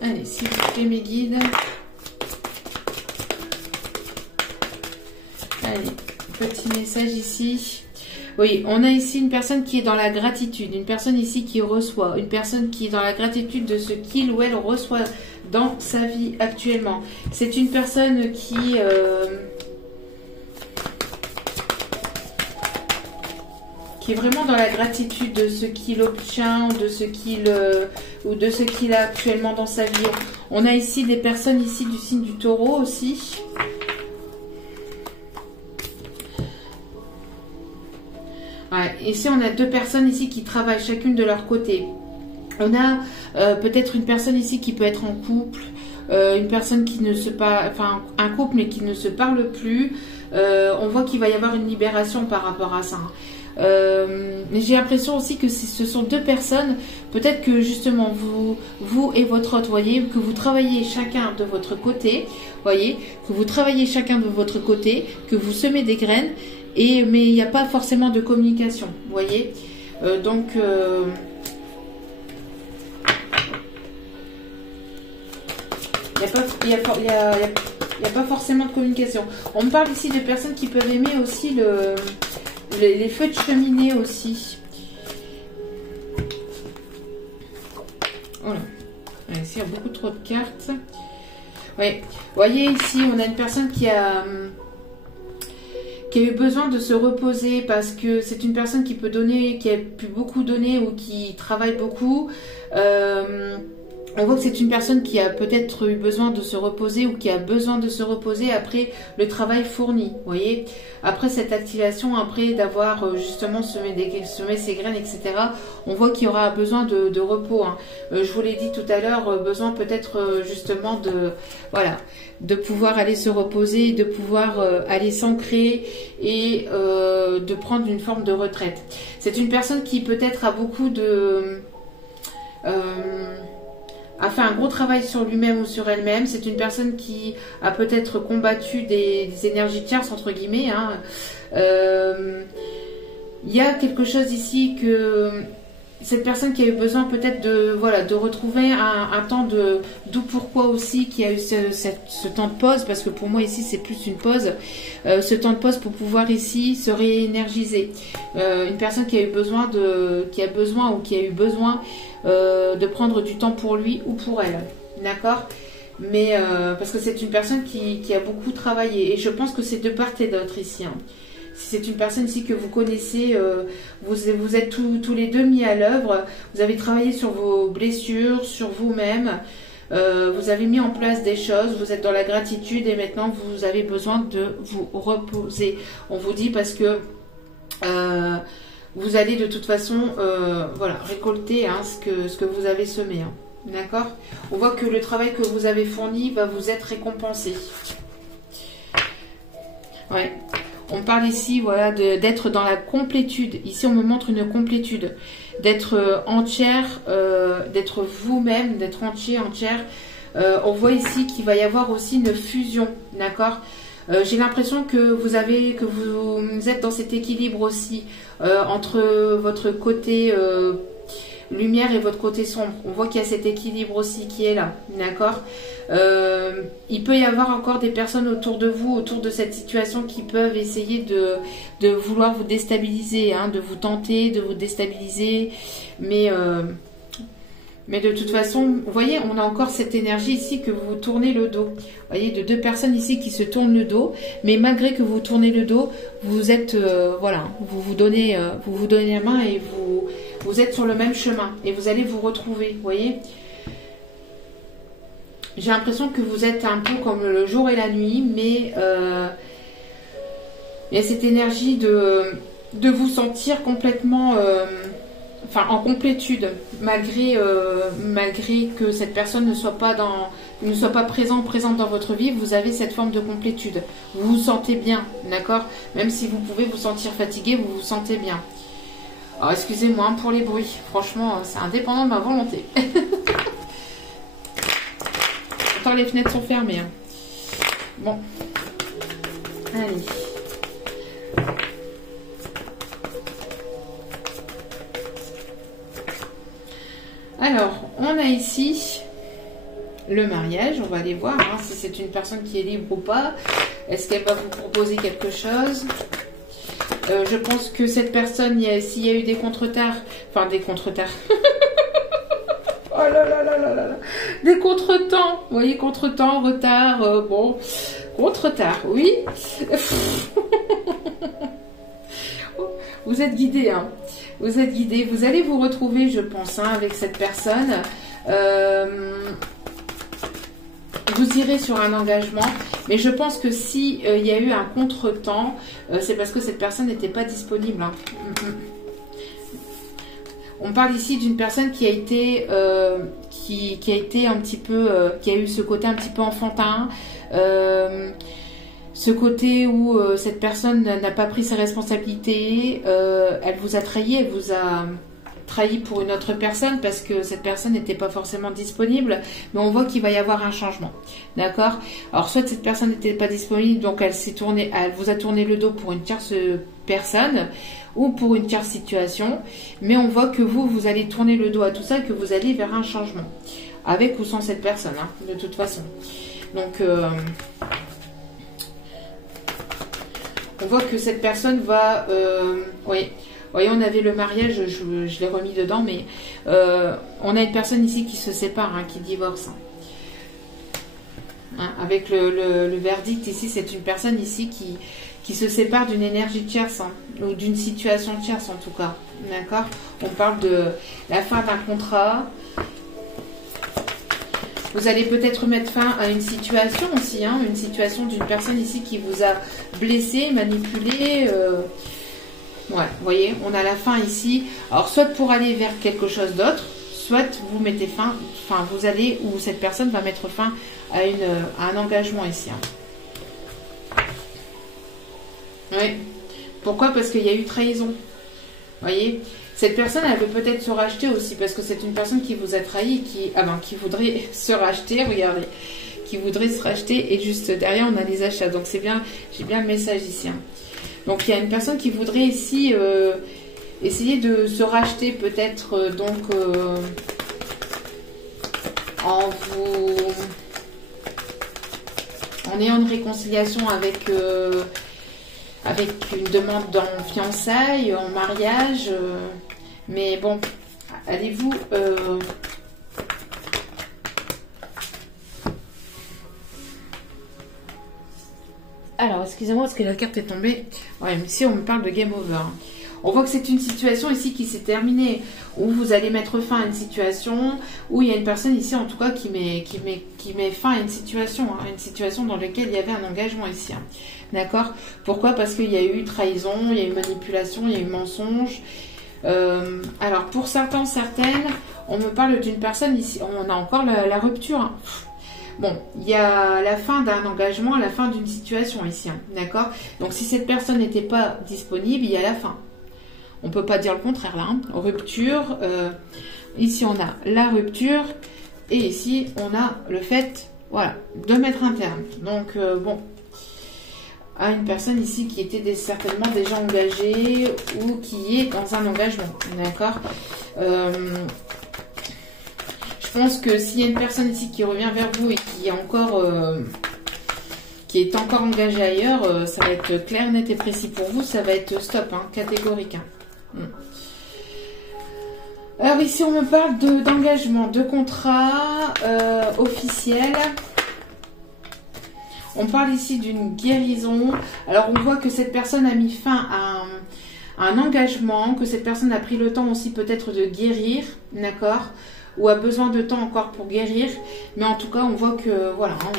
Allez, s'il vous plaît, mes guides. Allez, petit message ici. Oui, on a ici une personne qui est dans la gratitude, une personne ici qui reçoit, une personne qui est dans la gratitude de ce qu'il ou elle reçoit dans sa vie actuellement. C'est une personne qui est vraiment dans la gratitude de ce qu'il obtient, de ce qu'il ou de ce qu'il a actuellement dans sa vie. On a ici des personnes ici du signe du Taureau aussi. Ici, on a deux personnes ici qui travaillent chacune de leur côté. On a peut-être une personne ici qui peut être en couple, une personne qui ne se parle, enfin un couple mais qui ne se parle plus. On voit qu'il va y avoir une libération par rapport à ça. Mais j'ai l'impression aussi que ce sont deux personnes, peut-être que justement vous et votre autre, voyez, que vous travaillez chacun de votre côté, voyez, que vous travaillez chacun de votre côté, que vous semez des graines. Mais il n'y a pas forcément de communication, vous voyez. Donc, il n'y a pas forcément de communication. On me parle ici de personnes qui peuvent aimer aussi les feux de cheminée aussi. Voilà. Ici, il y a beaucoup trop de cartes. Oui. Vous voyez, ici, on a une personne qui a eu besoin de se reposer parce que c'est une personne qui peut donner, qui a pu beaucoup donner ou qui travaille beaucoup. On voit que c'est une personne qui a peut-être eu besoin de se reposer ou qui a besoin de se reposer après le travail fourni, vous voyez. Après cette activation, après d'avoir justement semé ses graines, etc., on voit qu'il y aura besoin de repos. Hein. Je vous l'ai dit tout à l'heure, besoin peut-être justement de pouvoir aller se reposer, de pouvoir aller s'ancrer et de prendre une forme de retraite. C'est une personne qui peut-être a beaucoup a fait un gros travail sur lui-même ou sur elle-même. C'est une personne qui a peut-être combattu des énergies tierces, entre guillemets. Hein. Il y a quelque chose ici que cette personne qui a eu besoin peut-être de retrouver un temps d'où pourquoi aussi, qui a eu ce temps de pause, parce que pour moi ici c'est plus une pause, ce temps de pause pour pouvoir ici se réénergiser. Une personne qui a eu besoin de prendre du temps pour lui ou pour elle, d'accord, mais parce que c'est une personne qui a beaucoup travaillé et je pense que c'est de part et d'autre ici. Hein. Si c'est une personne ici que vous connaissez, vous êtes tous les deux mis à l'œuvre, vous avez travaillé sur vos blessures, sur vous-même, vous avez mis en place des choses, vous êtes dans la gratitude et maintenant vous avez besoin de vous reposer. On vous dit parce que vous allez de toute façon récolter hein, ce que vous avez semé. Hein. D'accord? On voit que le travail que vous avez fourni va vous être récompensé. Ouais. On parle ici d'être dans la complétude. Ici, on me montre une complétude. D'être entière, d'être vous-même, d'être entière. On voit ici qu'il va y avoir aussi une fusion. D'accord? J'ai l'impression que vous êtes dans cet équilibre aussi entre votre côté lumière et votre côté sombre. On voit qu'il y a cet équilibre aussi qui est là, d'accord. Il peut y avoir encore des personnes autour de vous, autour de cette situation qui peuvent essayer de vouloir vous déstabiliser, hein, de vous tenter, de vous déstabiliser, mais de toute façon, vous voyez, on a encore cette énergie ici que vous vous tournez le dos. Vous voyez, de deux personnes ici qui se tournent le dos, mais malgré que vous tournez le dos, vous êtes, vous vous donnez la main et vous êtes sur le même chemin et vous allez vous retrouver, vous voyez. J'ai l'impression que vous êtes un peu comme le jour et la nuit, mais il y a cette énergie de vous sentir complètement enfin en complétude, malgré que cette personne ne soit pas présente dans votre vie. Vous avez cette forme de complétude, vous vous sentez bien, d'accord, même si vous pouvez vous sentir fatigué, vous vous sentez bien. Alors excusez-moi pour les bruits, franchement c'est indépendant de ma volonté. Pourtant les fenêtres sont fermées, hein. Bon, allez. Alors, on a ici le mariage. On va aller voir hein, si c'est une personne qui est libre ou pas. Est-ce qu'elle va vous proposer quelque chose? Je pense que cette personne, s'il y a eu des contretemps, enfin des contretemps. Oh là là là là là. Des contretemps. Vous voyez, contretemps, retard, bon, contretard, oui. Vous êtes guidé, hein. Vous êtes guidé. Vous allez vous retrouver, je pense, hein, avec cette personne. Vous irez sur un engagement. Mais je pense que si il y a eu un contretemps, c'est parce que cette personne n'était pas disponible. Hein. On parle ici d'une personne qui a été, qui a été un petit peu, qui a eu ce côté un petit peu enfantin. Ce côté où cette personne n'a pas pris ses responsabilités, elle vous a trahi, elle vous a trahi pour une autre personne parce que cette personne n'était pas forcément disponible, mais on voit qu'il va y avoir un changement, d'accord? Alors soit cette personne n'était pas disponible, donc elle vous a tourné le dos pour une tierce personne ou pour une tierce situation, mais on voit que vous allez tourner le dos à tout ça et que vous allez vers un changement, avec ou sans cette personne, hein, de toute façon. Donc on voit que cette personne va... oui, voyez, on avait le mariage, je l'ai remis dedans, mais on a une personne ici qui se sépare, hein, qui divorce. Hein, avec le verdict ici, c'est une personne ici qui se sépare d'une énergie tierce, hein, ou d'une situation tierce en tout cas. D'accord? On parle de la fin d'un contrat. Vous allez peut-être mettre fin à une situation aussi, hein, une situation d'une personne ici qui vous a blessé, manipulé. Ouais, vous voyez, on a la fin ici. Alors, soit pour aller vers quelque chose d'autre, soit vous mettez fin, enfin, vous allez, ou cette personne va mettre fin à un engagement ici. Hein. Oui. Pourquoi? Parce qu'il y a eu trahison. Vous voyez? Cette personne, elle veut peut-être se racheter aussi, parce que c'est une personne qui vous a trahi, qui voudrait se racheter, regardez, qui voudrait se racheter, et juste derrière, on a les achats. Donc, c'est bien, j'ai bien le message ici. Hein. Donc, il y a une personne qui voudrait ici essayer de se racheter, peut-être, en ayant une réconciliation avec une demande en fiançailles, en mariage. Mais bon, allez-vous... Alors, excusez-moi parce que la carte est tombée. Ouais, mais si on me parle de game over. On voit que c'est une situation ici qui s'est terminée, où vous allez mettre fin à une situation, où il y a une personne ici en tout cas qui met fin à une situation dans laquelle il y avait un engagement ici. Hein. D'accord? Pourquoi? Parce qu'il y a eu trahison, il y a eu manipulation, il y a eu mensonge. Alors pour certains, certaines, on me parle d'une personne ici, on a encore la rupture. Hein. Bon, il y a la fin d'un engagement, la fin d'une situation ici, hein, d'accord? Donc si cette personne n'était pas disponible, il y a la fin. On ne peut pas dire le contraire là, hein. Rupture, ici on a la rupture, et ici on a le fait, voilà, de mettre un terme. Donc bon, à une personne ici qui était certainement déjà engagée, ou qui est dans un engagement, d'accord? Je pense que s'il y a une personne ici qui revient vers vous et qui est encore engagée ailleurs, ça va être clair, net et précis pour vous. Ça va être stop, hein, catégorique. Hein. Alors ici, on me parle d'engagement, de contrat officiel. On parle ici d'une guérison. Alors on voit que cette personne a mis fin à un engagement, que cette personne a pris le temps aussi peut-être de guérir, d'accord ? Ou a besoin de temps encore pour guérir, mais en tout cas on voit que voilà, hein,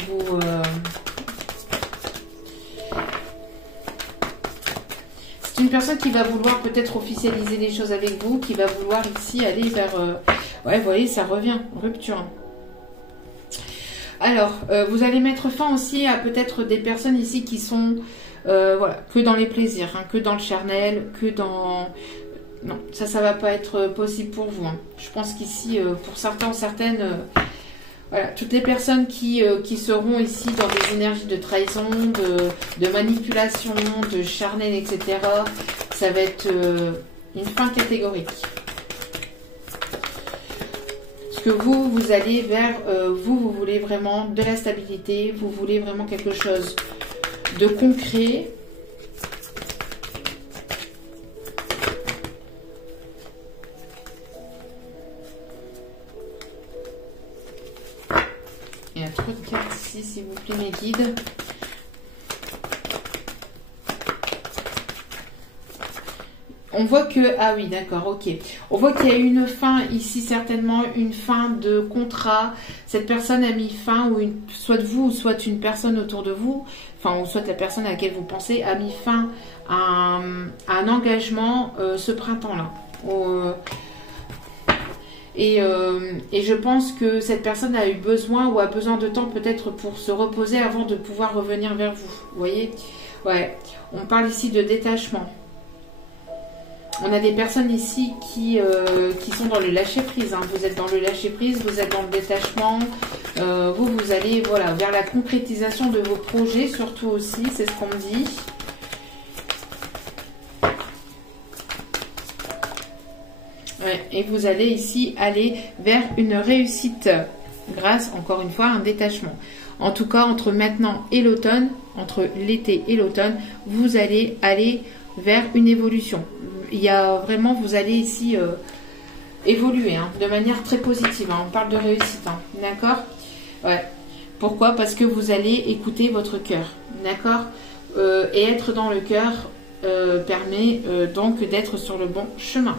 C'est une personne qui va vouloir peut-être officialiser les choses avec vous, qui va vouloir ici aller vers... ouais, vous voyez, ça revient, rupture. Alors, vous allez mettre fin aussi à peut-être des personnes ici qui sont... voilà, que dans les plaisirs, hein, que dans le charnel, que dans... Non, ça va pas être possible pour vous. Hein. Je pense qu'ici, pour certains ou certaines... voilà, toutes les personnes qui seront ici dans des énergies de trahison, de manipulation, de charnel, etc., ça va être une fin catégorique. Parce que vous allez vers... vous voulez vraiment de la stabilité, vous voulez vraiment quelque chose de concret. Il y a trop de cartes ici, s'il vous plaît, mes guides. On voit que... Ah oui, d'accord, ok. On voit qu'il y a une fin ici, certainement une fin de contrat. Cette personne a mis fin, ou soit vous, ou soit une personne autour de vous, enfin, ou soit la personne à laquelle vous pensez, a mis fin à un engagement ce printemps-là. Et je pense que cette personne a eu besoin ou a besoin de temps peut-être pour se reposer avant de pouvoir revenir vers vous. Vous voyez? Ouais, on parle ici de détachement. On a des personnes ici qui sont dans le lâcher-prise. Hein. Vous êtes dans le lâcher-prise, vous êtes dans le détachement. Vous allez voilà, vers la concrétisation de vos projets, surtout aussi, c'est ce qu'on me dit. Ouais, et vous allez ici aller vers une réussite grâce, encore une fois, à un détachement. En tout cas, entre maintenant et l'automne, entre l'été et l'automne, vous allez aller vers une évolution. Il y a vraiment, vous allez ici évoluer hein, de manière très positive. Hein. On parle de réussite, hein, d'accord? Ouais. Pourquoi? Parce que vous allez écouter votre cœur, d'accord? Et être dans le cœur permet donc d'être sur le bon chemin.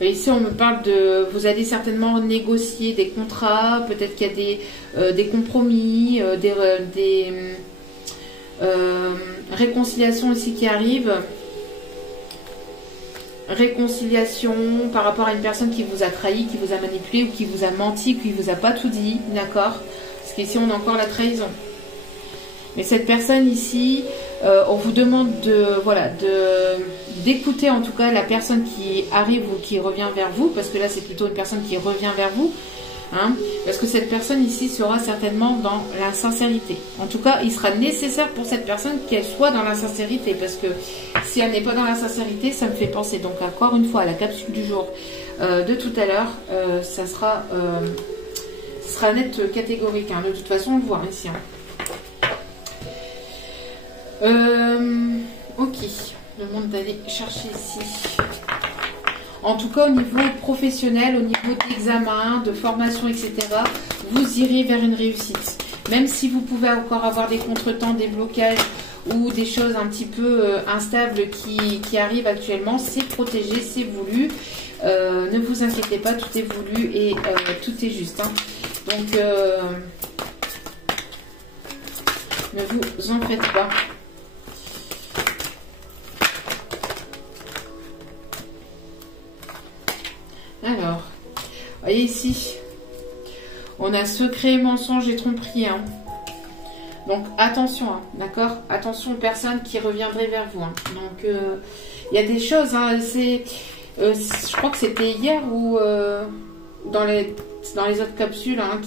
Et ici, on me parle de... Vous allez certainement négocier des contrats, peut-être qu'il y a des compromis, des réconciliations ici qui arrivent. Réconciliation par rapport à une personne qui vous a trahi, qui vous a manipulé ou qui vous a menti, qui vous a pas tout dit, d'accord? Parce qu'ici, on a encore la trahison. Mais cette personne ici, on vous demande d'écouter en tout cas la personne qui arrive ou qui revient vers vous, parce que là c'est plutôt une personne qui revient vers vous, hein, parce que cette personne ici sera certainement dans la sincérité. En tout cas, il sera nécessaire pour cette personne qu'elle soit dans la sincérité, parce que si elle n'est pas dans la sincérité, ça me fait penser donc encore une fois à la capsule du jour de tout à l'heure, ça sera net catégorique, hein. De toute façon on le voit ici. Hein. Ok, je demande d'aller chercher ici. En tout cas, au niveau professionnel, au niveau d'examen, de formation, etc., vous irez vers une réussite. Même si vous pouvez encore avoir des contretemps, des blocages ou des choses un petit peu instables qui arrivent actuellement, c'est protégé, c'est voulu. Ne vous inquiétez pas, tout est voulu et tout est juste. Hein. Donc, ne vous en faites pas. Alors, voyez ici, on a secret, mensonge et tromperie. Hein. Donc, attention, hein, d'accord? Attention aux personnes qui reviendraient vers vous. Hein. Donc, il y a des choses, hein, je crois que c'était hier ou dans les autres capsules, hein,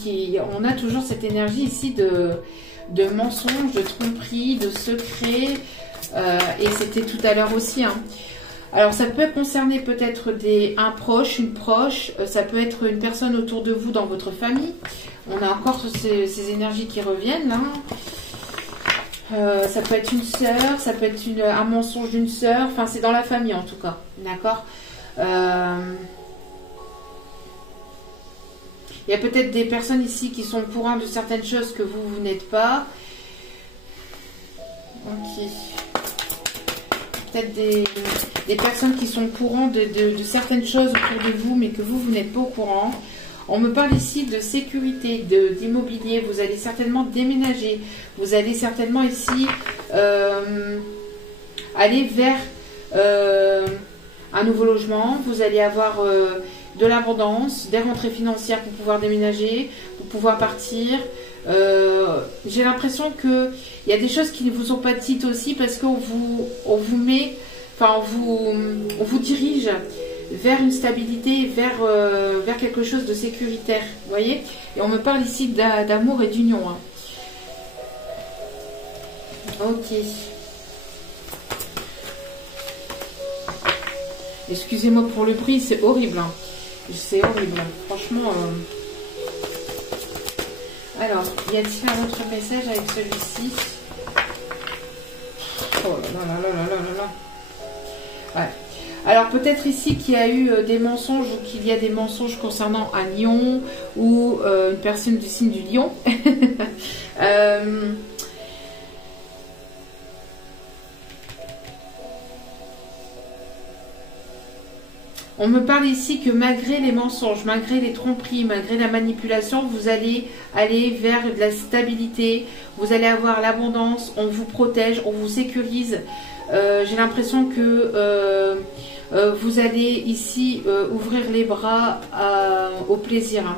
on a toujours cette énergie ici de mensonge, de tromperie, de secret. Et c'était tout à l'heure aussi, hein. Alors, ça peut concerner peut-être un proche, une proche, ça peut être une personne autour de vous dans votre famille. On a encore ces énergies qui reviennent, là. Ça peut être une sœur, ça peut être un mensonge d'une sœur, enfin, c'est dans la famille en tout cas, d'accord? Il y a peut-être des personnes ici qui sont au courant de certaines choses que vous n'êtes pas. Ok. Peut-être des personnes qui sont au courant de certaines choses autour de vous, mais que vous n'êtes pas au courant. On me parle ici de sécurité, d'immobilier. Vous allez certainement déménager. Vous allez certainement ici aller vers un nouveau logement, vous allez avoir de l'abondance, des rentrées financières pour pouvoir déménager, pour pouvoir partir. J'ai l'impression qu'il y a des choses qui ne vous sont pas dites aussi parce qu'on vous met, enfin on vous dirige vers une stabilité, vers quelque chose de sécuritaire, vous voyez. Et on me parle ici d'amour et d'union. Hein. Ok. Excusez-moi pour le bruit, c'est horrible. Hein. C'est horrible, franchement. Alors, y a-t-il un autre message avec celui-ci? Oh là là là là là là là. Ouais. Alors peut-être ici qu'il y a eu des mensonges ou qu'il y a des mensonges concernant un lion ou une personne du signe du lion. On me parle ici que malgré les mensonges, malgré les tromperies, malgré la manipulation, vous allez aller vers de la stabilité, vous allez avoir l'abondance, on vous protège, on vous sécurise. J'ai l'impression que vous allez ici ouvrir les bras au plaisir. Hein.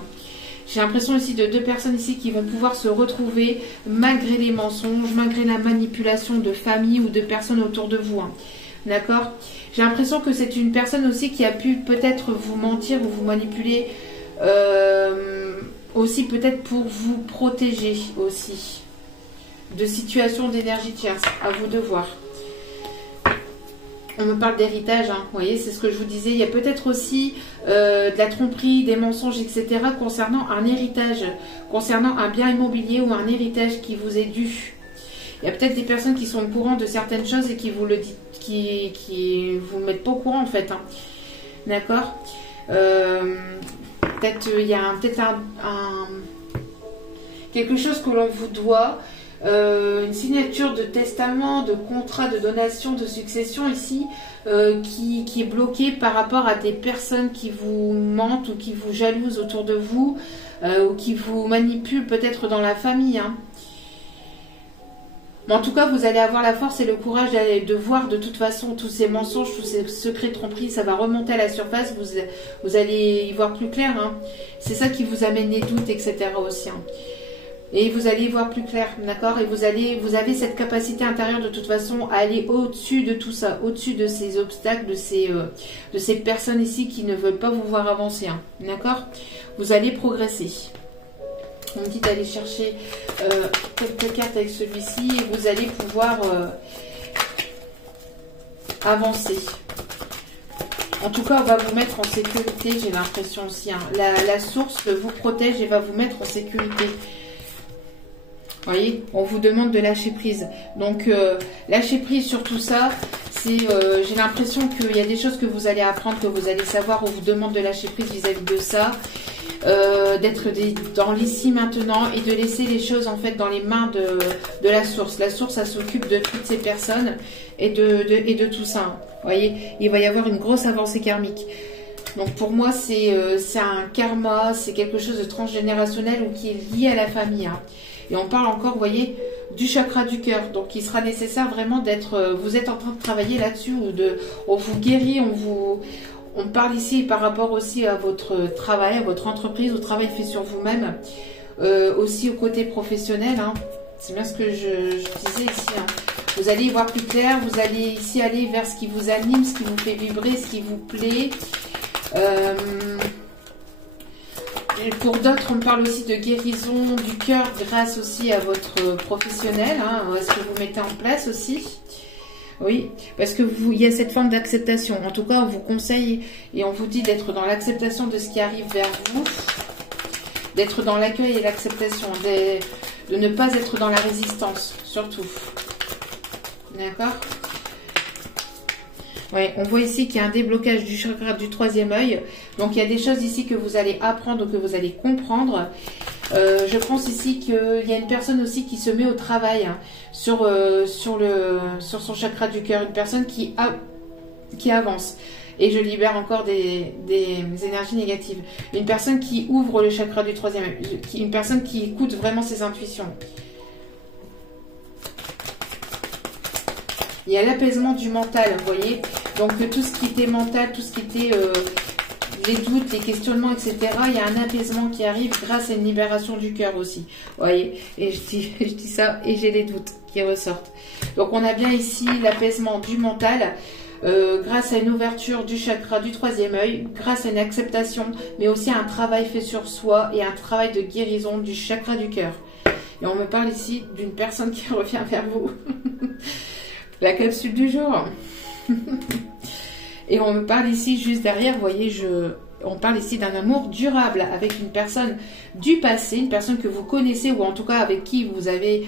J'ai l'impression ici de deux personnes ici qui vont pouvoir se retrouver malgré les mensonges, malgré la manipulation de famille ou de personnes autour de vous. Hein. D'accord? J'ai l'impression que c'est une personne aussi qui a pu peut-être vous mentir ou vous manipuler aussi peut-être pour vous protéger aussi de situations d'énergie tierce. À vous de voir. On me parle d'héritage, hein. Vous voyez, c'est ce que je vous disais. Il y a peut-être aussi de la tromperie, des mensonges, etc. concernant un héritage, concernant un bien immobilier ou un héritage qui vous est dû. Il y a peut-être des personnes qui sont au courant de certaines choses et qui vous le disent, qui vous mettent pas au courant en fait. Hein. D'accord. Peut-être il y a peut-être quelque chose que l'on vous doit. Une signature de testament, de contrat, de donation, de succession ici qui est bloquée par rapport à des personnes qui vous mentent ou qui vous jalousent autour de vous ou qui vous manipulent peut-être dans la famille. Hein. Mais en tout cas, vous allez avoir la force et le courage de voir de toute façon tous ces mensonges, tous ces secrets tromperies, ça va remonter à la surface, vous allez y voir plus clair. Hein. C'est ça qui vous amène les doutes, etc. aussi. Hein. Et vous allez y voir plus clair, d'accord? Et vous avez cette capacité intérieure de toute façon à aller au-dessus de tout ça, au-dessus de ces obstacles, de ces personnes ici qui ne veulent pas vous voir avancer, hein, d'accord? Vous allez progresser. On me dit d'aller chercher quelques cartes avec celui-ci et vous allez pouvoir avancer. En tout cas, on va vous mettre en sécurité, j'ai l'impression aussi. Hein. La source vous protège et va vous mettre en sécurité. Vous voyez, on vous demande de lâcher prise. Donc, lâcher prise sur tout ça, c'est, j'ai l'impression qu'il y a des choses que vous allez apprendre, que vous allez savoir. On vous demande de lâcher prise vis-à-vis de ça. D'être dans l'ici maintenant et de laisser les choses en fait dans les mains de la source. La source, elle s'occupe de toutes ces personnes et de tout ça. Hein. Vous voyez, il va y avoir une grosse avancée karmique. Donc pour moi, c'est un karma, c'est quelque chose de transgénérationnel ou qui est lié à la famille. Hein. Et on parle encore, vous voyez, du chakra du cœur. Donc il sera nécessaire vraiment d'être... vous êtes en train de travailler là-dessus, on vous guérit, on parle ici par rapport aussi à votre travail, à votre entreprise, au travail fait sur vous-même, aussi au côté professionnel. Hein. C'est bien ce que je disais ici. Hein. Vous allez y voir plus clair, vous allez ici aller vers ce qui vous anime, ce qui vous fait vibrer, ce qui vous plaît. Pour d'autres, on parle aussi de guérison du cœur grâce aussi à votre professionnel, hein, à ce que vous mettez en place aussi. Oui, parce que il y a cette forme d'acceptation. En tout cas, on vous conseille et on vous dit d'être dans l'acceptation de ce qui arrive vers vous, d'être dans l'accueil et l'acceptation, de ne pas être dans la résistance, surtout. D'accord ? Ouais, on voit ici qu'il y a un déblocage du chakra du troisième œil. Donc, il y a des choses ici que vous allez apprendre ou que vous allez comprendre. Je pense ici qu'il y a une personne aussi qui se met au travail hein, sur son chakra du cœur. Une personne qui avance. Et je libère encore des énergies négatives. Une personne qui ouvre le chakra du troisième œil. Une personne qui écoute vraiment ses intuitions. Il y a l'apaisement du mental, vous voyez. Donc tout ce qui était mental, tout ce qui était les doutes, les questionnements, etc. Il y a un apaisement qui arrive grâce à une libération du cœur aussi. Vous voyez. Et je dis ça et j'ai les doutes qui ressortent. Donc on a bien ici l'apaisement du mental. Grâce à une ouverture du chakra du troisième œil, grâce à une acceptation, mais aussi à un travail fait sur soi et un travail de guérison du chakra du cœur. Et on me parle ici d'une personne qui revient vers vous. La capsule du jour. Et on me parle ici juste derrière, vous voyez, on parle ici d'un amour durable avec une personne du passé, une personne que vous connaissez ou en tout cas avec qui vous avez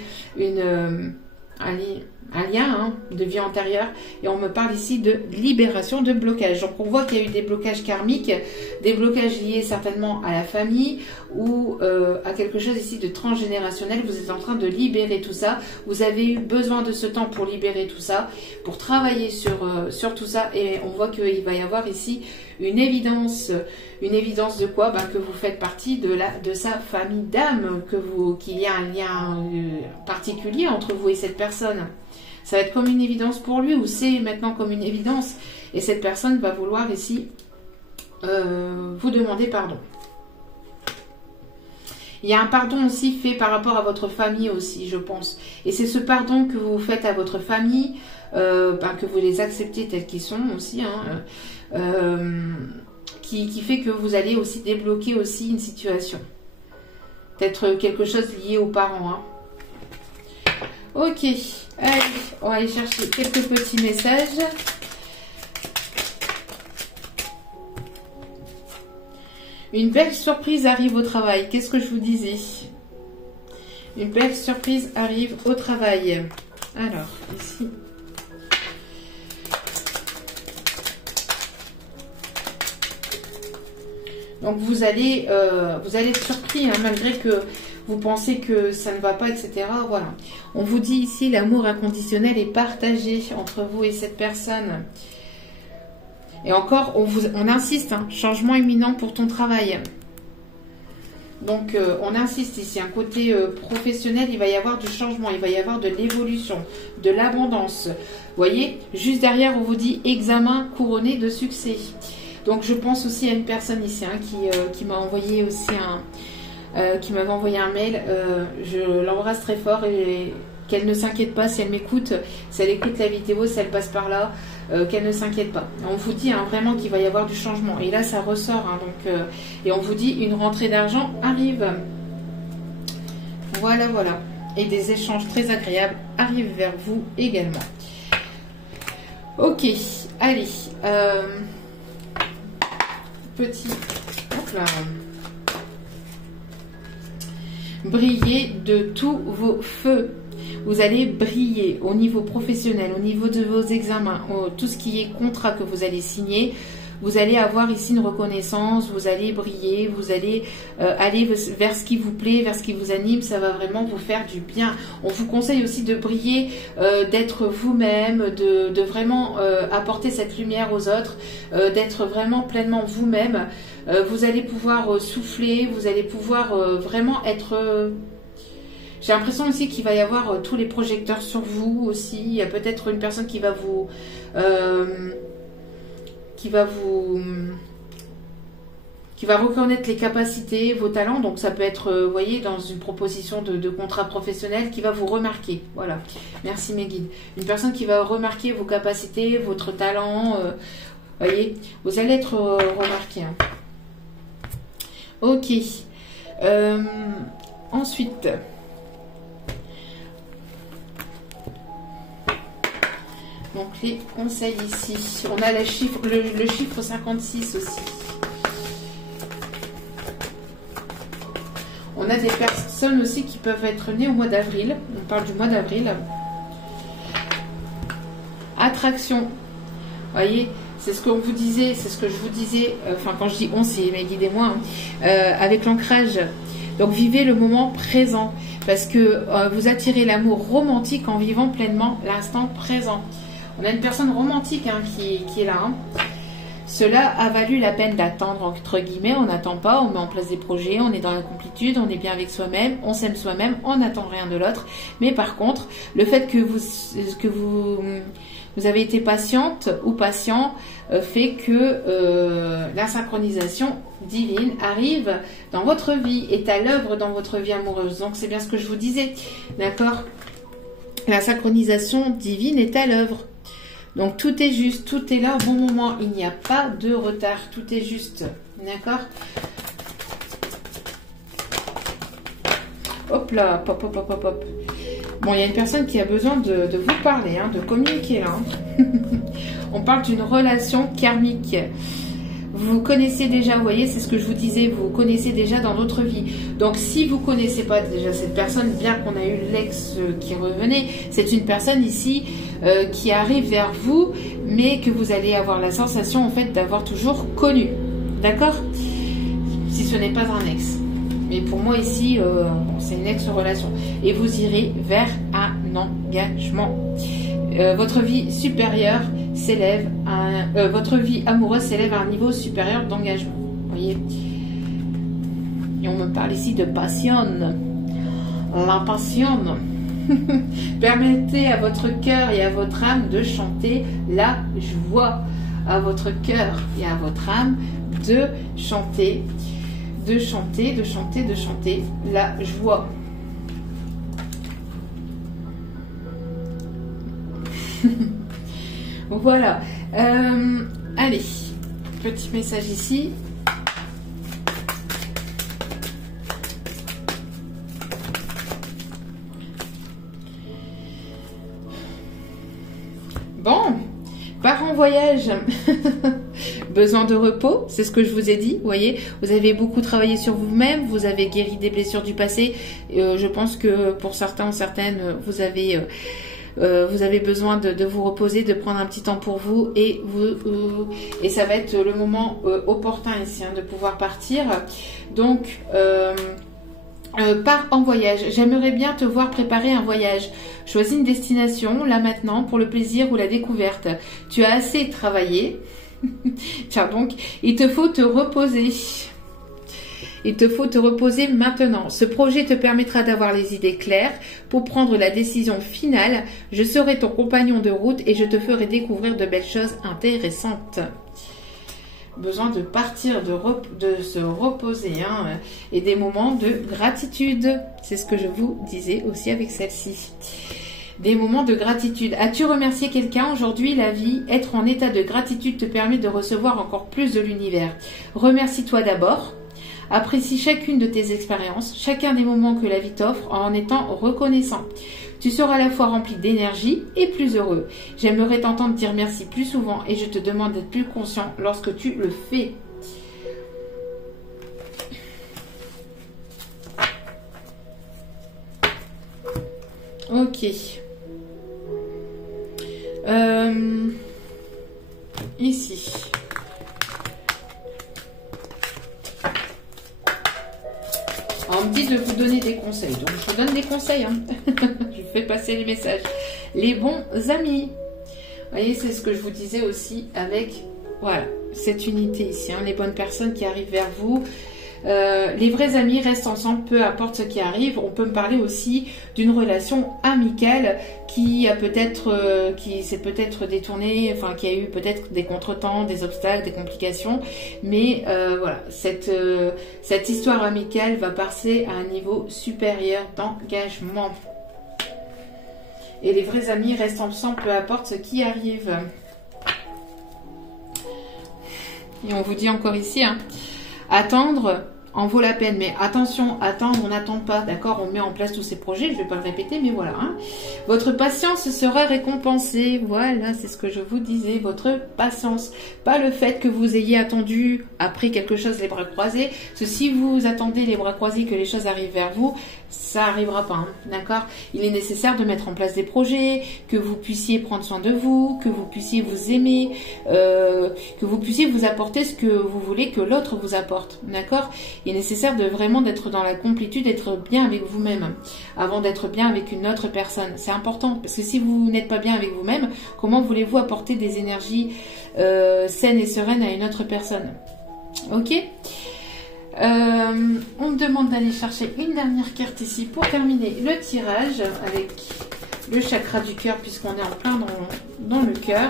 un lien de vie antérieure. Et on me parle ici de libération de blocage. Donc on voit qu'il y a eu des blocages karmiques, des blocages liés certainement à la famille ou à quelque chose ici de transgénérationnel. Vous êtes en train de libérer tout ça. Vous avez eu besoin de ce temps pour libérer tout ça, pour travailler sur tout ça. Et on voit qu'il va y avoir ici une évidence de quoi? Que vous faites partie de sa famille d'âme, qu'il y a un lien particulier entre vous et cette personne. Ça va être comme une évidence pour lui, ou c'est maintenant comme une évidence. Et cette personne va vouloir ici vous demander pardon. Il y a un pardon aussi fait par rapport à votre famille aussi, je pense. Et c'est ce pardon que vous faites à votre famille, que vous les acceptez tels qu'ils sont aussi, qui fait que vous allez aussi débloquer aussi une situation. Peut-être quelque chose lié aux parents. Ok, allez, on va aller chercher quelques petits messages. Une belle surprise arrive au travail. Qu'est-ce que je vous disais? Une belle surprise arrive au travail. Alors, ici. Donc, vous allez être surpris, malgré que vous pensez que ça ne va pas, etc. Voilà. On vous dit ici, l'amour inconditionnel est partagé entre vous et cette personne. Et encore, on insiste, changement imminent pour ton travail. Donc, on insiste ici, un côté professionnel, il va y avoir du changement, il va y avoir de l'évolution, de l'abondance. Vous voyez, juste derrière, on vous dit examen couronné de succès. Donc, je pense aussi à une personne ici qui m'a envoyé aussi qui m'avait envoyé un mail. Je l'embrasse très fort et qu'elle ne s'inquiète pas si elle m'écoute, si elle écoute la vidéo, si elle passe par là, qu'elle ne s'inquiète pas. On vous dit vraiment qu'il va y avoir du changement. Et là, ça ressort. Et on vous dit une rentrée d'argent arrive. Voilà, voilà. Et des échanges très agréables arrivent vers vous également. Ok, allez. Petit... Hop là. Brillez de tous vos feux. Vous allez briller au niveau professionnel, au niveau de vos examens, tout ce qui est contrat que vous allez signer. Vous allez avoir ici une reconnaissance, vous allez briller, vous allez aller vers ce qui vous plaît, vers ce qui vous anime. Ça va vraiment vous faire du bien. On vous conseille aussi de briller, d'être vous-même, de vraiment apporter cette lumière aux autres, d'être vraiment pleinement vous-même. Vous allez pouvoir souffler, vous allez pouvoir vraiment être... J'ai l'impression aussi qu'il va y avoir tous les projecteurs sur vous aussi. Il y a peut-être une personne qui va vous... qui va reconnaître les capacités, vos talents. Donc ça peut être, vous voyez, dans une proposition de contrat professionnel, qui va vous remarquer. Voilà, merci mes guides. Une personne qui va remarquer vos capacités, votre talent. Voyez, vous allez être remarqué. Ok. Ensuite... Donc les conseils ici, on a le chiffre 56 aussi. On a des personnes aussi qui peuvent être nées au mois d'avril. On parle du mois d'avril. Attraction. Vous voyez, c'est ce qu'on vous disait, c'est ce que je vous disais. Enfin, quand je dis on, c'est mes guides et moi. Avec l'ancrage. Donc vivez le moment présent. Parce que vous attirez l'amour romantique en vivant pleinement l'instant présent. On a une personne romantique qui est là. cela a valu la peine d'attendre, entre guillemets. On n'attend pas, on met en place des projets, on est dans la complétude, on est bien avec soi-même, on s'aime soi-même, on n'attend rien de l'autre. Mais par contre, le fait que vous avez été patiente ou patient fait que la synchronisation divine arrive dans votre vie, est à l'œuvre dans votre vie amoureuse. Donc c'est bien ce que je vous disais, d'accord? La synchronisation divine est à l'œuvre. Donc tout est juste, tout est là au bon moment. Il n'y a pas de retard, tout est juste, d'accord? Hop là, pop, pop, pop, pop, pop. Bon, il y a une personne qui a besoin de vous parler, hein, de communiquer là. Hein. On parle d'une relation karmique. Vous connaissez déjà, vous voyez, c'est ce que je vous disais, vous connaissez déjà dans d'autres vies. Donc, si vous ne connaissez pas déjà cette personne, bien qu'on a eu l'ex qui revenait, c'est une personne ici qui arrive vers vous, mais que vous allez avoir la sensation, en fait, d'avoir toujours connu. D'accord? Si ce n'est pas un ex. Mais pour moi, ici, c'est une ex-relation. Et vous irez vers un engagement. Votre vie supérieure s'élève à votre vie amoureuse s'élève à un niveau supérieur d'engagement. Vous voyez? Et on me parle ici de passion. La passion. Permettez à votre cœur et à votre âme de chanter la joie. À votre cœur et à votre âme de chanter. De chanter la joie. Voilà. Allez, petit message ici. Bon, part en voyage. Besoin de repos, c'est ce que je vous ai dit. Vous voyez, vous avez beaucoup travaillé sur vous-même, vous avez guéri des blessures du passé. Je pense que pour certains ou certaines, vous avez besoin de vous reposer, de prendre un petit temps pour vous, et ça va être le moment opportun ici, hein, de pouvoir partir. Donc, pars en voyage. J'aimerais bien te voir préparer un voyage. Choisis une destination, là maintenant, pour le plaisir ou la découverte. Tu as assez travaillé. Tiens donc, il te faut te reposer. Il te faut te reposer maintenant. Ce projet te permettra d'avoir les idées claires pour prendre la décision finale. Je serai ton compagnon de route et je te ferai découvrir de belles choses intéressantes. Besoin de partir, de se reposer, hein, et des moments de gratitude. C'est ce que je vous disais aussi avec celle-ci. Des moments de gratitude. As-tu remercié quelqu'un aujourd'hui? La vie, être en état de gratitude te permet de recevoir encore plus de l'univers. Remercie-toi d'abord. Apprécie chacune de tes expériences, chacun des moments que la vie t'offre en étant reconnaissant. Tu seras à la fois rempli d'énergie et plus heureux. J'aimerais t'entendre dire merci plus souvent et je te demande d'être plus conscient lorsque tu le fais. Ok. Ici. On me dit de vous donner des conseils. Donc, je vous donne des conseils. Hein. Je fais passer les messages. Les bons amis. Vous voyez, c'est ce que je vous disais aussi avec, voilà, cette unité ici. Hein, les bonnes personnes qui arrivent vers vous. Les vrais amis restent ensemble, peu importe ce qui arrive. On peut me parler aussi d'une relation amicale qui a peut-être, qui s'est peut-être détournée, enfin qui a eu peut-être des contretemps, des obstacles, des complications. Mais voilà, cette histoire amicale va passer à un niveau supérieur d'engagement. Et les vrais amis restent ensemble, peu importe ce qui arrive. Et on vous dit encore ici, hein, attendre en vaut la peine, mais attention, attendre, on n'attend pas, d'accord? On met en place tous ces projets, je ne vais pas le répéter, mais voilà. Hein. Votre patience sera récompensée, voilà, c'est ce que je vous disais, votre patience. Pas le fait que vous ayez attendu après quelque chose les bras croisés, parce que si vous attendez les bras croisés que les choses arrivent vers vous, ça n'arrivera pas, hein, d'accord? Il est nécessaire de mettre en place des projets, que vous puissiez prendre soin de vous, que vous puissiez vous aimer, que vous puissiez vous apporter ce que vous voulez que l'autre vous apporte, d'accord? il est nécessaire de vraiment d'être dans la complétude, d'être bien avec vous-même, avant d'être bien avec une autre personne. C'est important, parce que si vous n'êtes pas bien avec vous-même, comment voulez-vous apporter des énergies saines et sereines à une autre personne? Ok. On me demande d'aller chercher une dernière carte ici pour terminer le tirage avec le chakra du cœur, puisqu'on est en plein dans le cœur.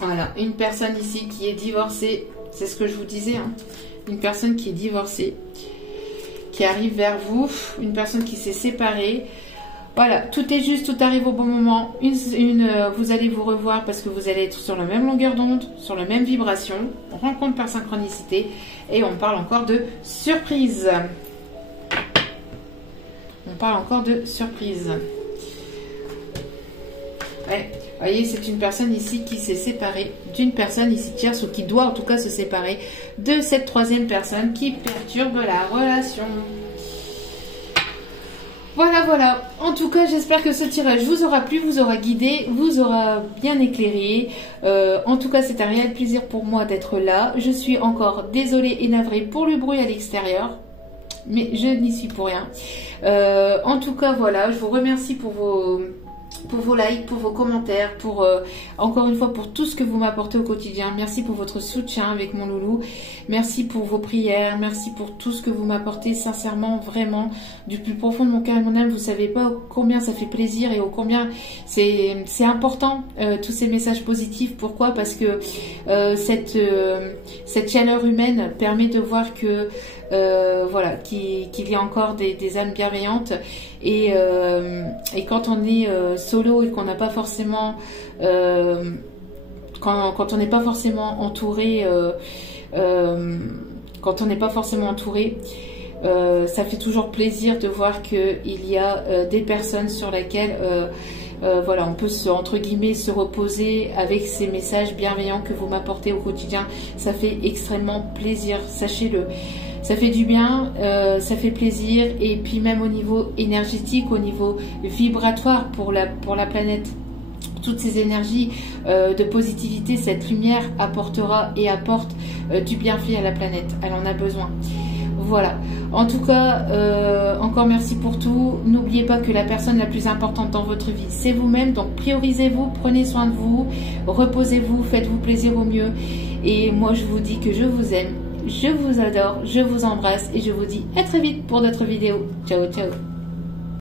Voilà, une personne ici qui est divorcée, c'est ce que je vous disais, hein. Une personne qui est divorcée, qui arrive vers vous, une personne qui s'est séparée. Voilà, tout est juste, tout arrive au bon moment. Vous allez vous revoir parce que vous allez être sur la même longueur d'onde, sur la même vibration, rencontre par synchronicité, et on parle encore de surprise. On parle encore de surprise. Ouais. Vous voyez, c'est une personne ici qui s'est séparée d'une personne ici tierce, ou qui doit en tout cas se séparer de cette troisième personne qui perturbe la relation. Voilà, voilà. En tout cas, j'espère que ce tirage vous aura plu, vous aura guidé, vous aura bien éclairé. En tout cas, c'est un réel plaisir pour moi d'être là. Je suis encore désolée et navrée pour le bruit à l'extérieur, mais je n'y suis pour rien. En tout cas, voilà, je vous remercie pour vos likes, pour vos commentaires, pour encore une fois pour tout ce que vous m'apportez au quotidien. Merci pour votre soutien avec mon loulou. Merci pour vos prières. Merci pour tout ce que vous m'apportez sincèrement, vraiment, du plus profond de mon cœur et de mon âme. Vous savez pas combien ça fait plaisir et combien c'est important, tous ces messages positifs. Pourquoi? Parce que cette chaleur humaine permet de voir que voilà, qu'il y a encore des âmes bienveillantes, et quand on est solo et qu'on n'a pas forcément quand on n'est pas forcément entouré, ça fait toujours plaisir de voir qu'il y a des personnes sur lesquelles voilà, on peut entre guillemets se reposer avec ces messages bienveillants que vous m'apportez au quotidien. Ça fait extrêmement plaisir, sachez-le. Ça fait du bien, ça fait plaisir, et puis même au niveau énergétique, au niveau vibratoire pour la planète. Toutes ces énergies de positivité, cette lumière apportera et apporte du bienfait à la planète. Elle en a besoin. Voilà. En tout cas, encore merci pour tout. N'oubliez pas que la personne la plus importante dans votre vie, c'est vous-même. Donc priorisez-vous, prenez soin de vous, reposez-vous, faites-vous plaisir au mieux. Et moi, je vous dis que je vous aime. Je vous adore, je vous embrasse et je vous dis à très vite pour d'autres vidéos. Ciao, ciao.